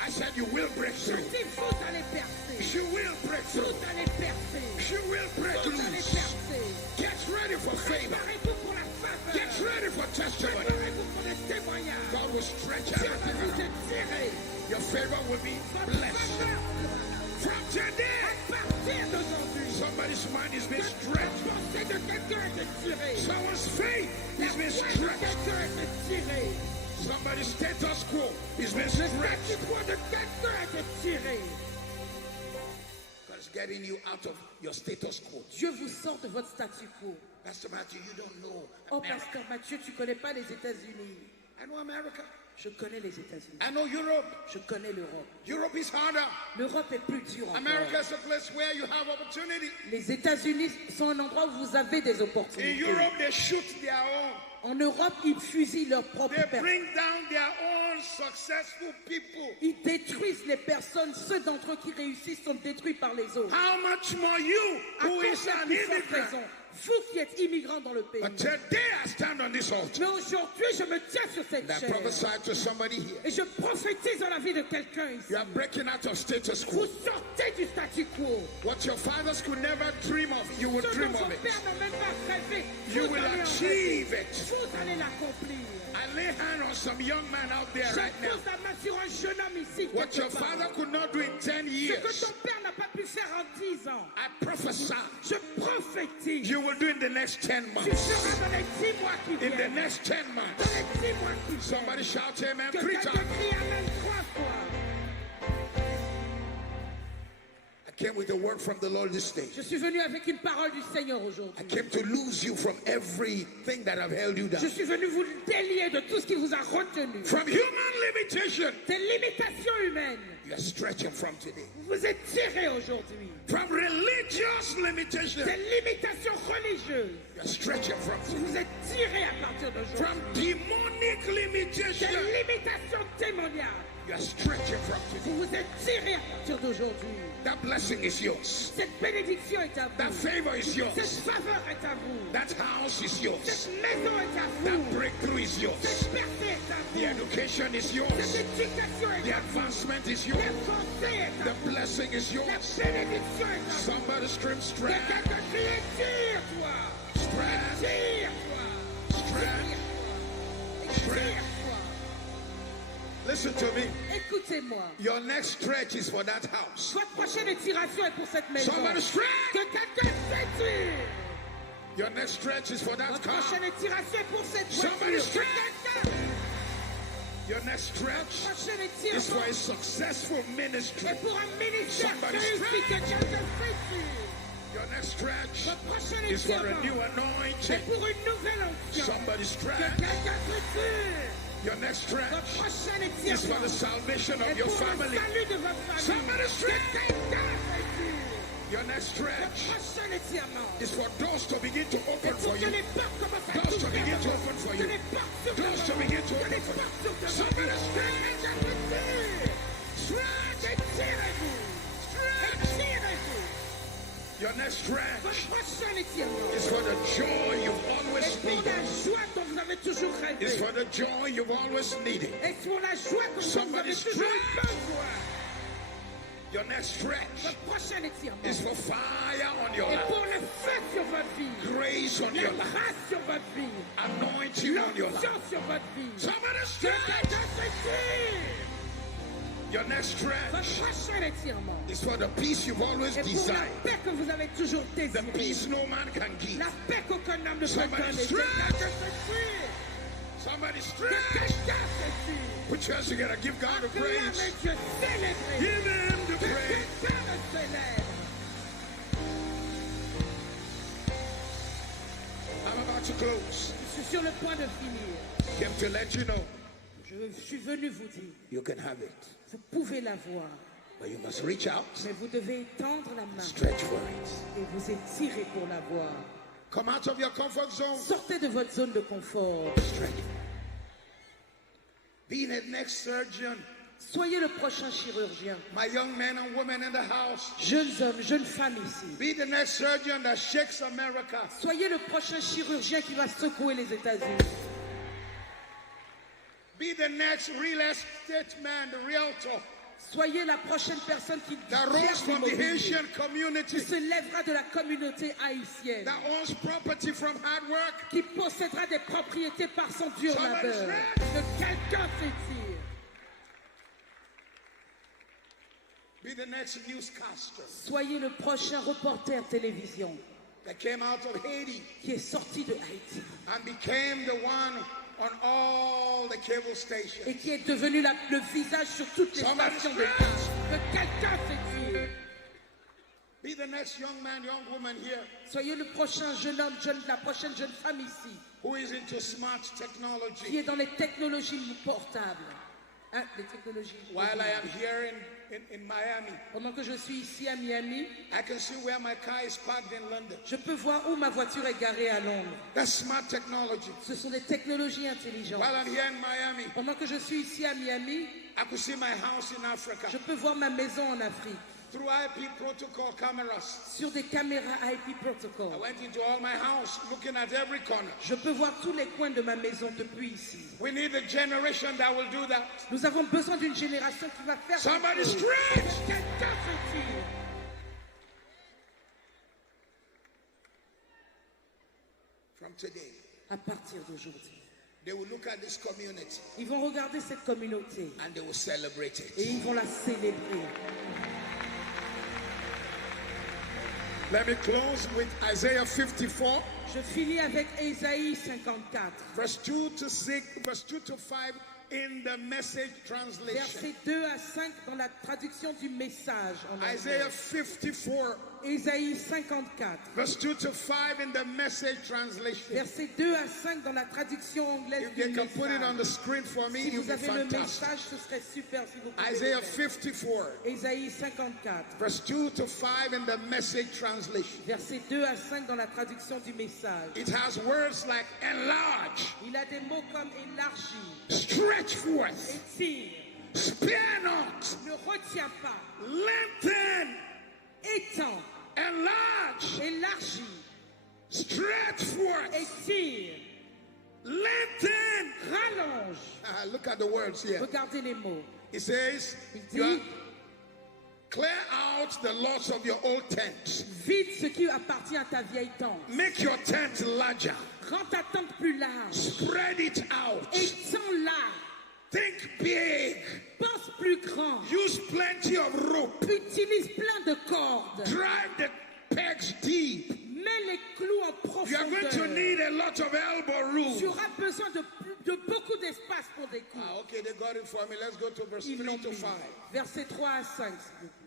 I said you will break Je through. dis, vous allez percer. You will break Vous through. allez percer. You will break Vous allez loose. percer. Get ready for favor. Préparez-vous pour la faveur. Get ready for testimony. Préparez-vous pour les témoignages. God will stretch Dieu out va vous étirer. your favor will be Votre blessed. faveur, From today, à partir d'aujourd'hui, somebody's mind is being la stretched. pensée de quelqu'un est étirée. Someone's faith La is being foi de stretched. quelqu'un est étirée. Somebody's status quo is being Le stretched. statu quo de quelqu'un est étiré. God is getting you out of your status quo. Dieu vous sort de votre statu quo. Pastor Matthew, you don't know Oh, America. Pasteur Mathieu, tu connais pas les États-Unis. I know America. Je connais les États-Unis. I know Europe. Je connais l'Europe. Europe is harder. L'Europe est plus dure America encore. is a place where you have opportunity. Les États-Unis sont un endroit où vous avez des In opportunités. Europe, they shoot their own. En Europe, ils fusillent leurs propres They personnes. bring down their own successful people. Ils détruisent les personnes. Ceux d'entre eux qui réussissent sont détruits par les autres. How much more you, À who is combien an plus forte immigrant? raison, vous qui êtes immigrants dans le pays. But today I stand on this altar Mais aujourd'hui, je me tiens sur cette and I chair. prophesy to somebody here. Et je prophétise dans la vie de quelqu'un ici. You are breaking out of status Vous quo. sortez du statu quo. What your fathers could never dream of, you will Ce dream dont of vos it. pères n'ont même pas rêvé, You vous will allez en achieve rêver. it. Vous allez l'accomplir. I lay hand on some young man out there Je right now. pose la main sur un jeune homme ici. What your quelque part. father could not do in 10 Ce que years, ton père n'a pas pu faire en 10 ans. I prophesy Je prophétise. you will do in the next 10 Tu months. feras dans les 10 mois qui In the viennent. next 10 Dans months. les 10 mois qui viennent. Somebody shout amen Que 3 quelqu'un times. crie Amen 3 fois. I came with a word from the Lord this day. Je suis venu avec une parole du Seigneur I aujourd'hui. came to lose you from everything that have held you Je down. suis venu vous délier de tout ce qui vous a retenu. From human limitation, Des limitations humaines. you are stretching from today. Vous vous étirez aujourd'hui. From religious limitation, Des limitations religieuses. you are stretching from Vous today. vous étirez à partir d'aujourd'hui. From demonic Des limitation, limitations démoniaques. you are stretching from today. Vous vous étirez à partir d'aujourd'hui. That blessing is yours. Cette bénédiction est à That vous. favor is yours. Cette faveur est à vous. That house is yours. Cette maison est à That vous. breakthrough is yours. Cette percée est à The vous. education is Cette yours. éducation The est à vous. advancement is yours. L'avancée est à The vous. blessing is La yours. bénédiction est à vous. Somebody scream strength, Quelqu'un crie étire-toi. strength, Étire-toi. strength. Étire-toi. Listen to me. Écoutez-moi. Your next stretch is for that house. Votre prochaine étiration est pour cette maison. Somebody stretch. Que quelqu'un s'étire. Your next stretch is for that Votre car. prochaine étiration est pour cette Somebody voiture. stretch. Que quelqu'un. Your next stretch Prochaine is for étirement a successful ministry. est pour un ministère Somebody réussi. stretch. Que quelqu'un s'étire. Your next stretch Votre prochaine is for a étirement new est anointing. pour une nouvelle onction. Somebody Que stretch. quelqu'un s'étire. Your next Votre stretch prochaine is for étirement the salvation of est your pour le family. salut de votre famille. Somebody Que stretch. quelqu'un s'étire. Your next Votre stretch prochaine étirement is for doors to begin to est open pour for que you. les portes commencent à Doors to s'ouvrir. begin to open for Que you. les portes s'ouvrent. Doors to begin to Que open les for you. portes s'ouvrent. Somebody Que stretch. quelqu'un s'étire. Stretch. Étire. Your next stretch Votre prochain étirement is for the joy you've always est pour la needed. joie dont vous avez toujours It's rêvé. for the joy you've always needed. Et pour la joie dont vous Somebody avez toujours eu stretch. besoin. Your next stretch Votre prochain étirement is for fire on your est life, pour le feu sur votre vie. grace on La your life, grâce sur votre vie. anointing on your life. L'onction sur votre vie. Somebody Que stretch. quelqu'un s'étire. Your next Votre stretch prochain étirement is for the peace you've always est pour la desired, paix que vous avez toujours the désirée. peace no man can give. La paix qu'aucun homme ne peut Somebody donner. stretch. Quelqu'un s'étire. Somebody Que stretch. quelqu'un s'étire. Put your hands together. Give God the Acclamez praise. Dieu, célébrez. Give him the Que praise. quelqu'un le célèbre. I'm about to close. Je suis sur le point de finir. Came to let you know Je suis venu vous dire, you can have it, vous pouvez l'avoir, but you must reach out, mais vous devez étendre la main stretch for it. et vous étirer pour l'avoir. Come out of your comfort zone. Sortez de votre zone de confort. Stretch. Be the next surgeon. Soyez le prochain chirurgien. My young men and women in the house. Jeunes hommes, jeunes femmes ici. Be the next surgeon that shakes America. Soyez le prochain chirurgien qui va secouer les États-Unis. Be the next real estate man, the realtor Soyez la prochaine personne qui that gère rose from the l'immobilier, Haitian qui community, se lèvera de la communauté haïtienne, that owns property from hard work. qui possédera des propriétés par son dur Somebody labeur. stretch. Que quelqu'un s'étire. Be the next newscaster Soyez le prochain reporter télévision that came out of Haiti qui est sorti de Haïti and became the one on all the cable stations. et qui est devenu le visage sur toutes les Somebody stations de stretch. tâche. Que quelqu'un s'étire. Be the next young man, young woman here Soyez le prochain jeune homme, la prochaine jeune femme ici, who is into smart qui technology. est dans les technologies portables. Hein, les technologies. While I am here in Miami, Pendant que je suis ici à Miami, I can see where my car is parked in London. je peux voir où ma voiture est garée à Londres. That's smart technology. Ce sont des technologies intelligentes. While I'm here in Miami, Pendant que je suis ici à Miami, I could see my house in Africa je peux voir ma maison en Afrique through IP protocol cameras. sur des caméras IP I protocol. went into all my house looking at every corner. Je peux voir tous les coins de ma maison depuis ici. We need a generation that will do that. Nous avons besoin d'une génération qui va faire cette Somebody chose. stretch. Quelqu'un s'étire. From today, À partir d'aujourd'hui, they will look at this community ils vont regarder cette communauté and they will celebrate et it. ils vont la célébrer. Let me close with Isaiah 54, Je finis avec Ésaïe 54, verse 2 to 6, verse 2 to 5 in the Message translation. versets 2 à 5 dans la traduction du message en anglais. Isaiah 54, Ésaïe 54, verse 2 to 5 in the Message translation. versets 2 à 5 dans la traduction anglaise If du they can put it on the message. screen for me, Si it would vous be avez le fantastic. message, ce serait super si vous pouvez Isaiah le faire. 54, Ésaïe 54, verse 2 to 5 in the Message translation. versets 2 à 5 dans la traduction du message. It has words like enlarge, Il a des mots comme élargi, stretch forth, étire, spare not, ne retiens pas, lengthen, étends, enlarge, élargis, stretch forth, étire, lengthen. rallonge. Look at the words here. Regardez les mots. It says, Il you are- dit, clear out the lots of your old tent. vide ce qui appartient à ta vieille tente. Make your tent larger. Rends ta tente plus large. Spread it out. Étends-la. Think big. Pense plus grand. Use plenty of rope. Utilise plein de cordes. Drive the pegs deep. Mets les clous en You are going to profondeur. need a lot of elbow Tu room. auras besoin de beaucoup d'espace pour des coups. Okay, they got it for me. Let's go to verse Ils 3 l'ont to mis. 5. Verset 3 à 5.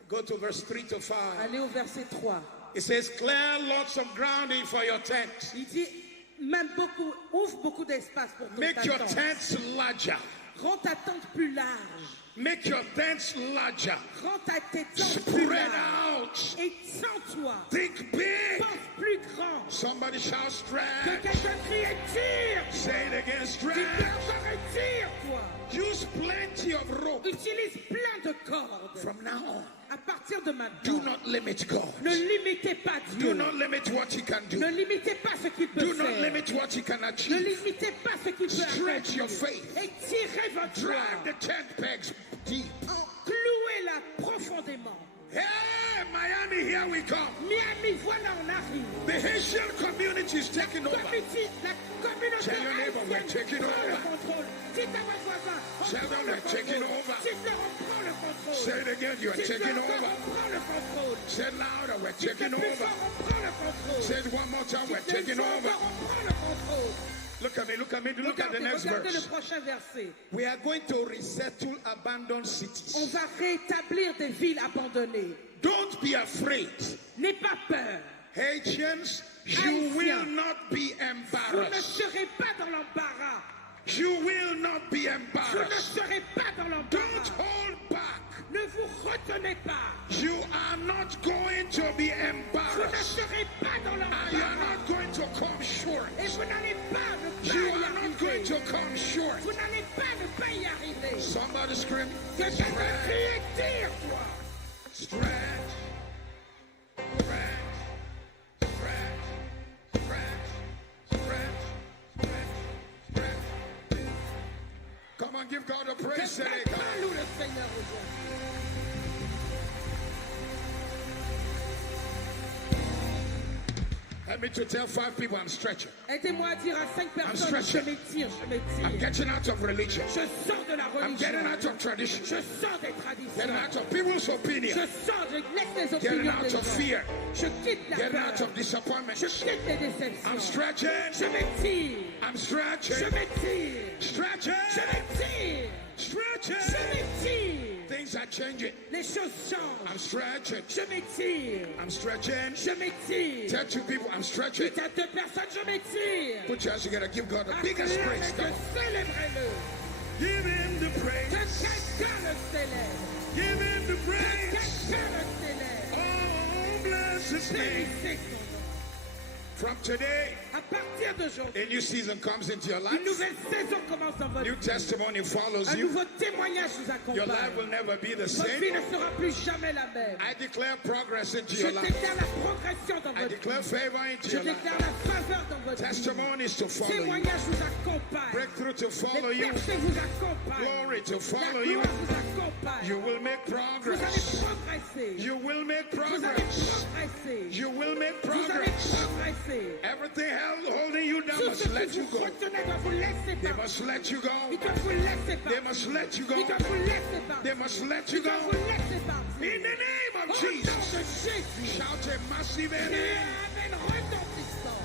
Go to verse 3 to 5. Allez au verset 3. It says, clear lots of grounding for your tent. Il dit, même beaucoup, ouvre beaucoup d'espace pour ton Make ta your tente. tents larger. Rends ta tente plus large. Make your tents larger. Rends tes tentes plus Spread larges. out. Étends-toi. Think big. Pense plus grand. Somebody shout Que stretch. quelqu'un crie et tire. Say it again, Dis stretch. encore et tire-toi. Use plenty of rope. Utilise plein de cordes. From now on, À partir de do maintenant, not limit God. ne limitez pas Do Dieu. not limit what he can do. Ne limitez pas ce qu'il peut Do not faire. limit what he can Ne achieve. limitez pas ce qu'il peut Stretch your accomplir. faith. Et tirez votre Drive foi. the tent pegs deep. Clouez-la profondément. Hey, Miami, here we come. Miami, voilà, on arrive. The Haitian community is taking over. La communauté Tell your neighbor, we're haïtienne taking prend le over. contrôle. Dites à votre voisin, on Tell prend them le we're taking contrôle. over. Dites-leur, on prend le contrôle. Say it again, you are Dites-leur taking encore, over. on prend le contrôle. Say it louder, we're Dites-le taking plus over. fort, on prend le contrôle. Say it one more time, we're Dites-le taking plus fort, over. on prend le contrôle. Look at me, look at me, look at the next Regardez le verse. prochain verset. We are going to resettle abandoned On cities. va rétablir des villes abandonnées. Don't be afraid. N'aie pas peur. Haitians, you Haïtiens, will not be Vous ne embarrassed. serez pas dans l'embarras. You will not be Vous ne embarrassed. serez pas dans Don't l'embarras. hold back. Ne vous retenez pas. You are not going to be Vous ne embarrassed. serez pas dans You are l'embarras. not going to come short. Et vous n'allez pas ne You pas y are not going arriver. to come short. Vous n'allez pas ne pas y arriver. Somebody scream. Que quelqu'un crie et tire-toi. Stretch. Stretch. Stretch. Stretch. Stretch. Stretch. Stretch. Come on, give God a Que praise today. quelqu'un loue le Seigneur aujourd'hui. Help me to tell 5 people I'm stretching. Aidez-moi à dire à 5 personnes, je stretching. m'étire, je I'm m'étire. getting out of religion. Je sors de la I'm getting religion. out of tradition. Je sors des Getting traditions. out of people's Je opinion. sors, je laisse les Getting opinions out des of gens. fear. Je quitte la Getting out peur. of disappointment. Je quitte les I'm déceptions. stretching. Je m'étire. I'm Je stretching. m'étire. Stretching. Je m'étire. Je Stretching. m'étire. Things are changing. Les choses changent. I'm stretching. Je m'étire. I'm stretching. Je m'étire. Tell 2 people I'm stretching. Dites à 2 personnes, je m'étire. Put your hands together. Give God the biggest Acclamez praise. que célébrez-le. Give him the Que praise. quelqu'un le célèbre. Give him the Que praise. quelqu'un le célèbre. Oh, bless his name. Bénissez son nom. From today, À partir d'aujourd'hui, a new season comes into your une life. nouvelle saison commence dans votre New vie. testimony follows Un you. nouveau témoignage vous Your life accompagne. will never be the Votre same. vie ne sera plus jamais la même. I declare progress into Je your life. déclare la progression dans I votre declare vie. favor into Je your life. déclare la faveur dans votre vie. Testimonies to follow you. Témoignages vous accompagnent. Breakthrough to follow Les you. percées vous accompagnent. Glory to La follow you. gloire vous accompagne. You will make Vous allez progress. progresser. You will make Vous allez progress. progresser. You will make Vous allez progress. progresser. Everything holding you down Tout must ce let qui you vous go. retenait doit vous laisser They partir. must let you go. Ils doivent vous laisser They partir. must let you go. Ils doivent vous laisser They partir. must let Ils you doivent go. vous laisser partir. In the name Au of nom Jesus. de Jésus. Shout a massive Et amen. amen retentissant.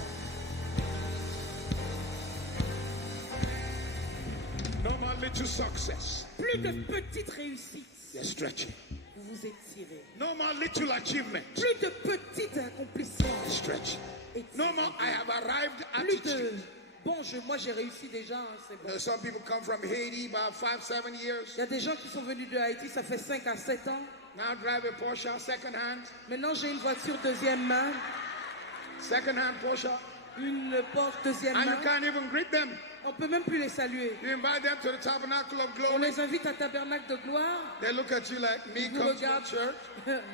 No more little success. Plus de petites réussites. They're stretching. Vous vous étirez. No more little achievement. Plus de petits accomplissements. Stretching. Étirez. No more I have arrived Plus de attitude. bon, moi j'ai réussi déjà, hein, c'est bon. Some people come from Haiti about 5-7 years. Il y a des gens qui sont venus de Haïti, ça fait 5 à 7 ans. Now drive a Porsche second hand. Maintenant j'ai une voiture deuxième main, Second hand Porsche. une Porsche deuxième And you main. can't even greet them. On peut même plus les saluer. You invite them to the tabernacle of On glory. les invite à Tabernacle de Gloire. They look at you like me Ils vous come to regardent. church.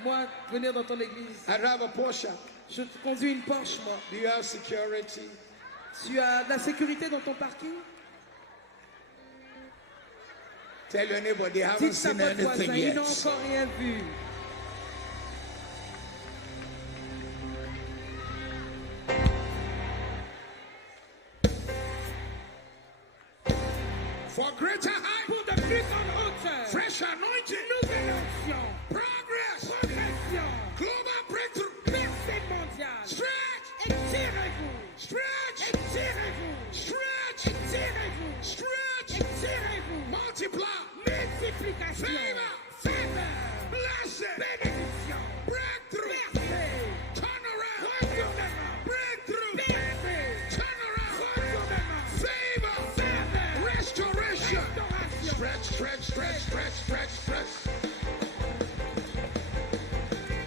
Moi, venir dans ton église. I drive a Porsche. Je conduis une Porsche, moi. Do you have security? Tu as de la sécurité dans ton parking? Tell your neighbor they haven't Dites à seen votre voisin, anything ils yet. n'ont encore rien vu. For greater height, Pour de plus grandes hauteurs. fresh anointing, Nouvelle onction. progress, Progression. global breakthrough. Percée mondiale. Stretch, Étirez-vous. stretch, Étirez-vous. stretch, Étirez-vous. stretch, Étirez-vous. multiply, Multiplication. Favor. Faveur. blessing, Bénédiction. breakthrough, Percée. turn around, Retournement. breakthrough, Percée. turn around, Retournement. favor, Faveur. restoration. Restauration. Stretch, stretch, stretch, stretch, stretch, stretch.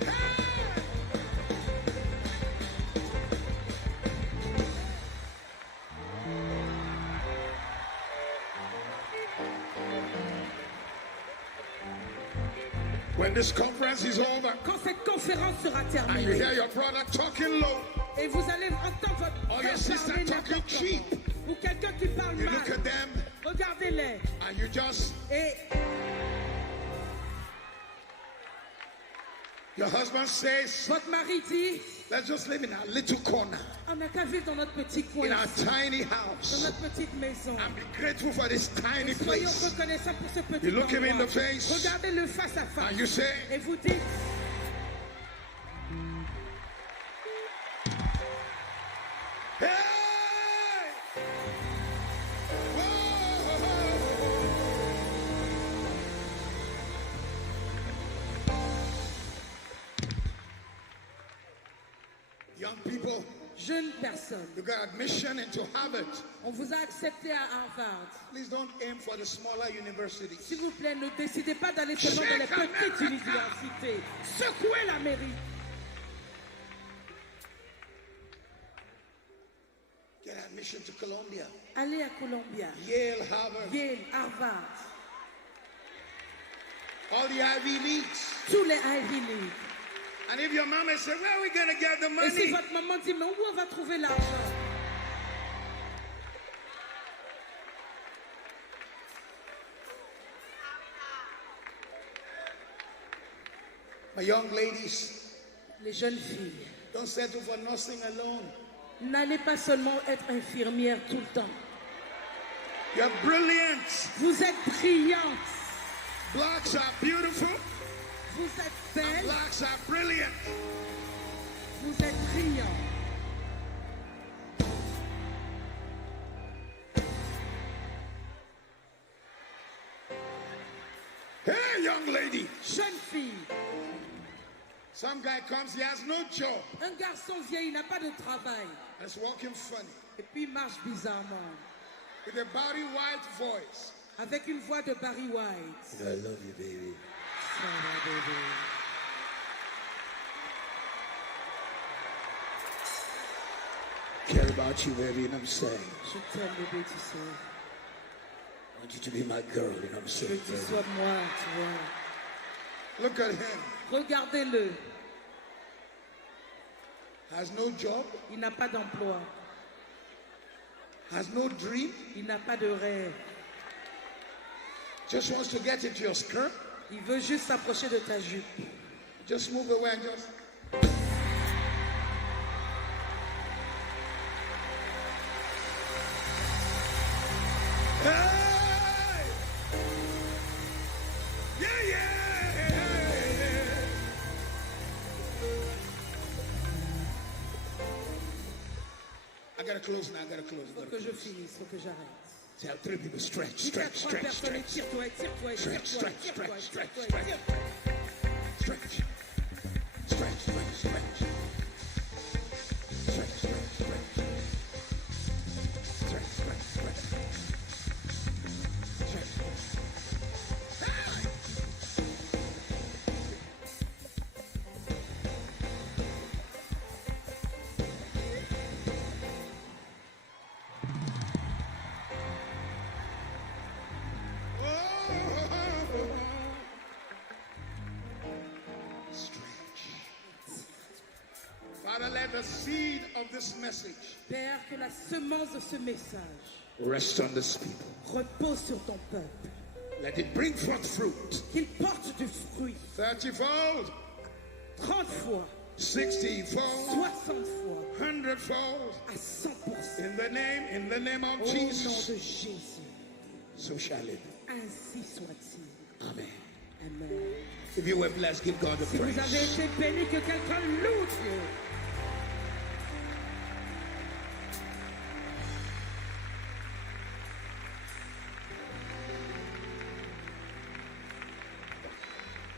Hey! When this conference is over Quand cette conférence sera and you terminée, hear your brother talking low, et vous allez entendre votre or frère your sister parler talking n'importe cheap, comment, ou quelqu'un qui parle you look mal, at them regardez-les. and you just, Et your husband says, votre mari dit, let's just live in a little corner, on n'a qu'à vivre dans notre petit coin, in our ici, tiny dans house, notre petite maison. and be grateful for this tiny Soyons place. reconnaissants pour ce petit You look him in endroit. the face Regardez-le face à face. and you say, Et vous dites, hey! Whoa! Young people, jeunes personnes, you got admission into Harvard. on vous a accepté à Harvard. Please don't aim for the smaller universities. S'il vous plaît, ne décidez pas d'aller seulement dans les petites universités. Secouez la mairie. Get admission to Columbia, Allez à Columbia, Yale, Harvard, Yale, Harvard, all the Ivy Leagues. tous les Ivy League. And if your mama say, where are we going to get the Et si money? votre maman dit, mais où on va trouver l'argent? My young ladies, Les jeunes filles, don't settle for nothing alone. n'allez pas seulement être infirmière tout le temps. You're brilliant. Vous êtes brillantes, Blacks are beautiful. vous êtes And belles, blacks are brilliant. vous êtes brillants. Hey, young lady. Jeune fille, Some guy comes, he has no job. un garçon vieil, il n'a pas de travail. And it's walking funny. Et puis il marche bizarrement, With a Barry White voice. avec une voix de Barry White. I love you, baby. Ça va, bébé. Care about you, baby, you know what I'm saying? Je t'aime, bébé, tu sais. I want you to be my girl, you know what I'm Je veux saying? que tu sois moi, tu vois. Look at him. Regardez-le, Has no job, il n'a pas d'emploi, has no dream, il n'a pas de rêve. just wants to get into your skirt. Il veut juste s'approcher de ta jupe. Just move away and just. Hey! Yeah, yeah! I gotta close now, I gotta close. Faut que je finisse, faut que j'arrête. Tell three people stretch, Dites à stretch, trois stretch, personnes, stretch, étire-toi, étire-toi, étire-toi, Stretch, étire-toi, stretch, stretch, étire-toi, stretch, étire-toi. stretch, stretch, stretch, stretch, stretch, stretch, stretch, stretch, stretch, stretch, stretch. Father, let the seed of this message Père, que la semence de ce message rest on this people. repose sur ton peuple, Let it bring forth fruit. qu'il porte du fruit 30-fold, 30 fois, 60-fold, 60 fois, 100-fold. à 100%. In the name of Au nom Jesus. de Jésus, So shall it. ainsi soit-il. Amen. Amen. If you were blessed, give God the Si vous avez praise. été béni, que quelqu'un loue Dieu.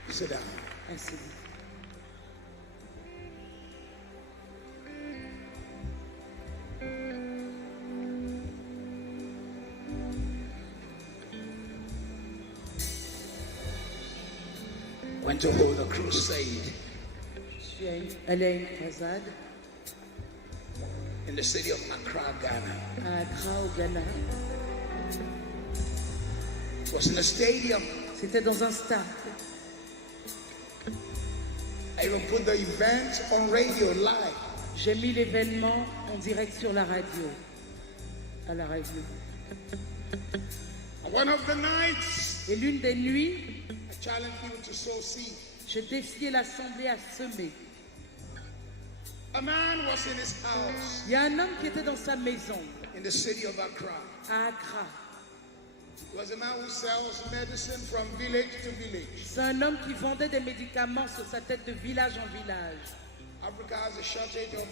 Sit down. Ainsi. Went to hold a crusade Je suis allée à une croisade in the city of Accra, Ghana. à Accra, au Ghana. It was in a stadium. C'était dans un stade. I even put the event on radio live. J'ai mis l'événement en direct sur la radio. À la radio. And one of the nights, Et l'une des nuits, I challenge people to sow seed. j'ai défié l'assemblée à semer. A man was in his house Il y a un homme qui était dans sa maison in the city of Accra. à Accra. He was a man who sells medicine from village to village. C'est un homme qui vendait des médicaments sur sa tête de village en village. Africa has a shortage of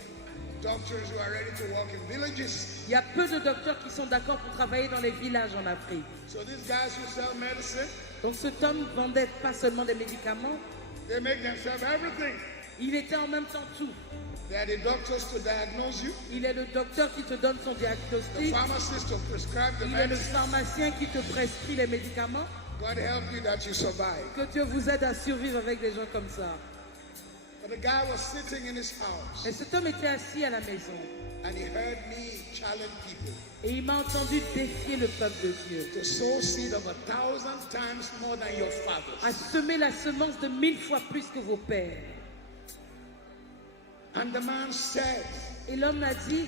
doctors who are ready to work in villages. Il y a peu de docteurs qui sont d'accord pour travailler dans les villages en Afrique. So these guys who sell medicine, Donc cet homme vendait pas seulement des médicaments, they make themselves everything. il était en même temps tout. They are the doctors to diagnose you, Il est le docteur qui te donne son the diagnostic, pharmacist to prescribe the il est le medicine. pharmacien qui te prescrit les médicaments. God help you that you survive. Que Dieu vous aide à survivre avec des gens comme ça. But the guy was sitting in his house Et cet homme était assis à la maison and he heard me challenge people et il m'a entendu défier le peuple de Dieu to sow seed of 1,000 times more than your à fathers. semer la semence de 1000 fois plus que vos pères. And the man said, Et l'homme a dit,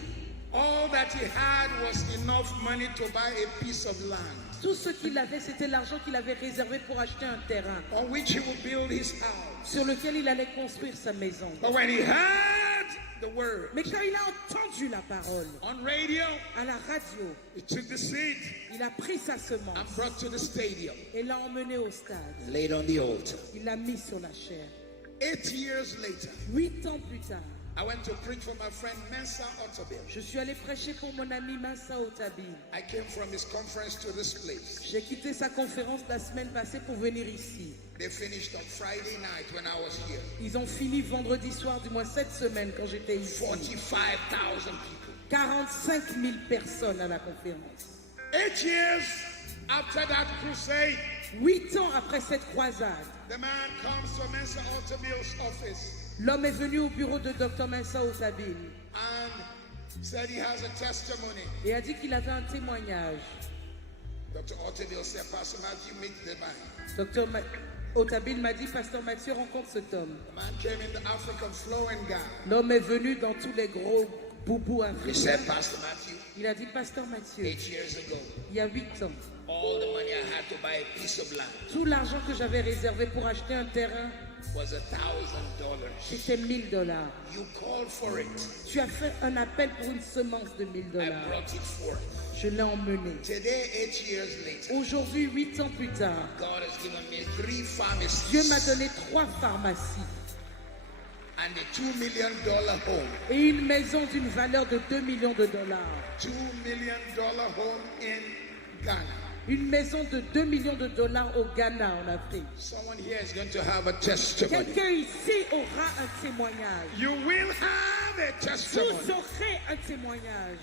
all that he had was enough money to buy a piece of land tout ce qu'il avait, c'était l'argent qu'il avait réservé pour acheter un terrain on which he would build his house. sur lequel il allait construire sa maison. But when he heard the word Mais quand il a entendu la parole on radio, à la radio, he took the seed il a pris sa and semence brought to the stadium, et l'a emmené au stade. laid on the altar. Il l'a mis sur la chair. 8 years later, 8 ans plus tard, I went to preach for my friend Mensa Otabil. je suis allé prêcher pour mon ami Massa Otabil. I came from his conference to this place. J'ai quitté sa conférence la semaine passée pour venir ici. They finished on Friday night when I was here. Ils ont fini vendredi soir, du moins cette semaine quand j'étais ici. 45,000 people. 45 000 personnes à la conférence. 8 years after that crusade, 8 ans après cette croisade, the man comes to Mensa Otabil's office l'homme est venu au bureau de Dr Mensa Otabil and said he has a testimony. et a dit qu'il avait un témoignage. Dr. Otabil said, Pastor Matthew, meet the man. Dr Otabil m'a dit, Pasteur Mathieu rencontre cet homme. The man came in the African flowing gown. L'homme est venu dans tous les gros boubous He africains. said, Pastor Matthew, Il a dit, Pasteur Mathieu, 8 years ago, il y a 8 ans, all the money I had to buy a piece of land tout l'argent que j'avais réservé pour acheter un terrain, was $1,000. c'était 1000 $. You called for it. Tu as fait un appel pour une semence de 1000 I $. brought it forth. Je l'ai emmené. Today, 8 years later, Aujourd'hui, 8 ans plus tard, God has given me 3 pharmacies Dieu m'a donné 3 pharmacies and a $2 million home. et une maison d'une valeur de 2 millions de $. $2 million home in Ghana. Une maison de 2 millions de $ au Ghana, en Afrique. Someone here is going to have a testimony. Quelqu'un ici aura un témoignage. You will have a testimony. Vous aurez un témoignage.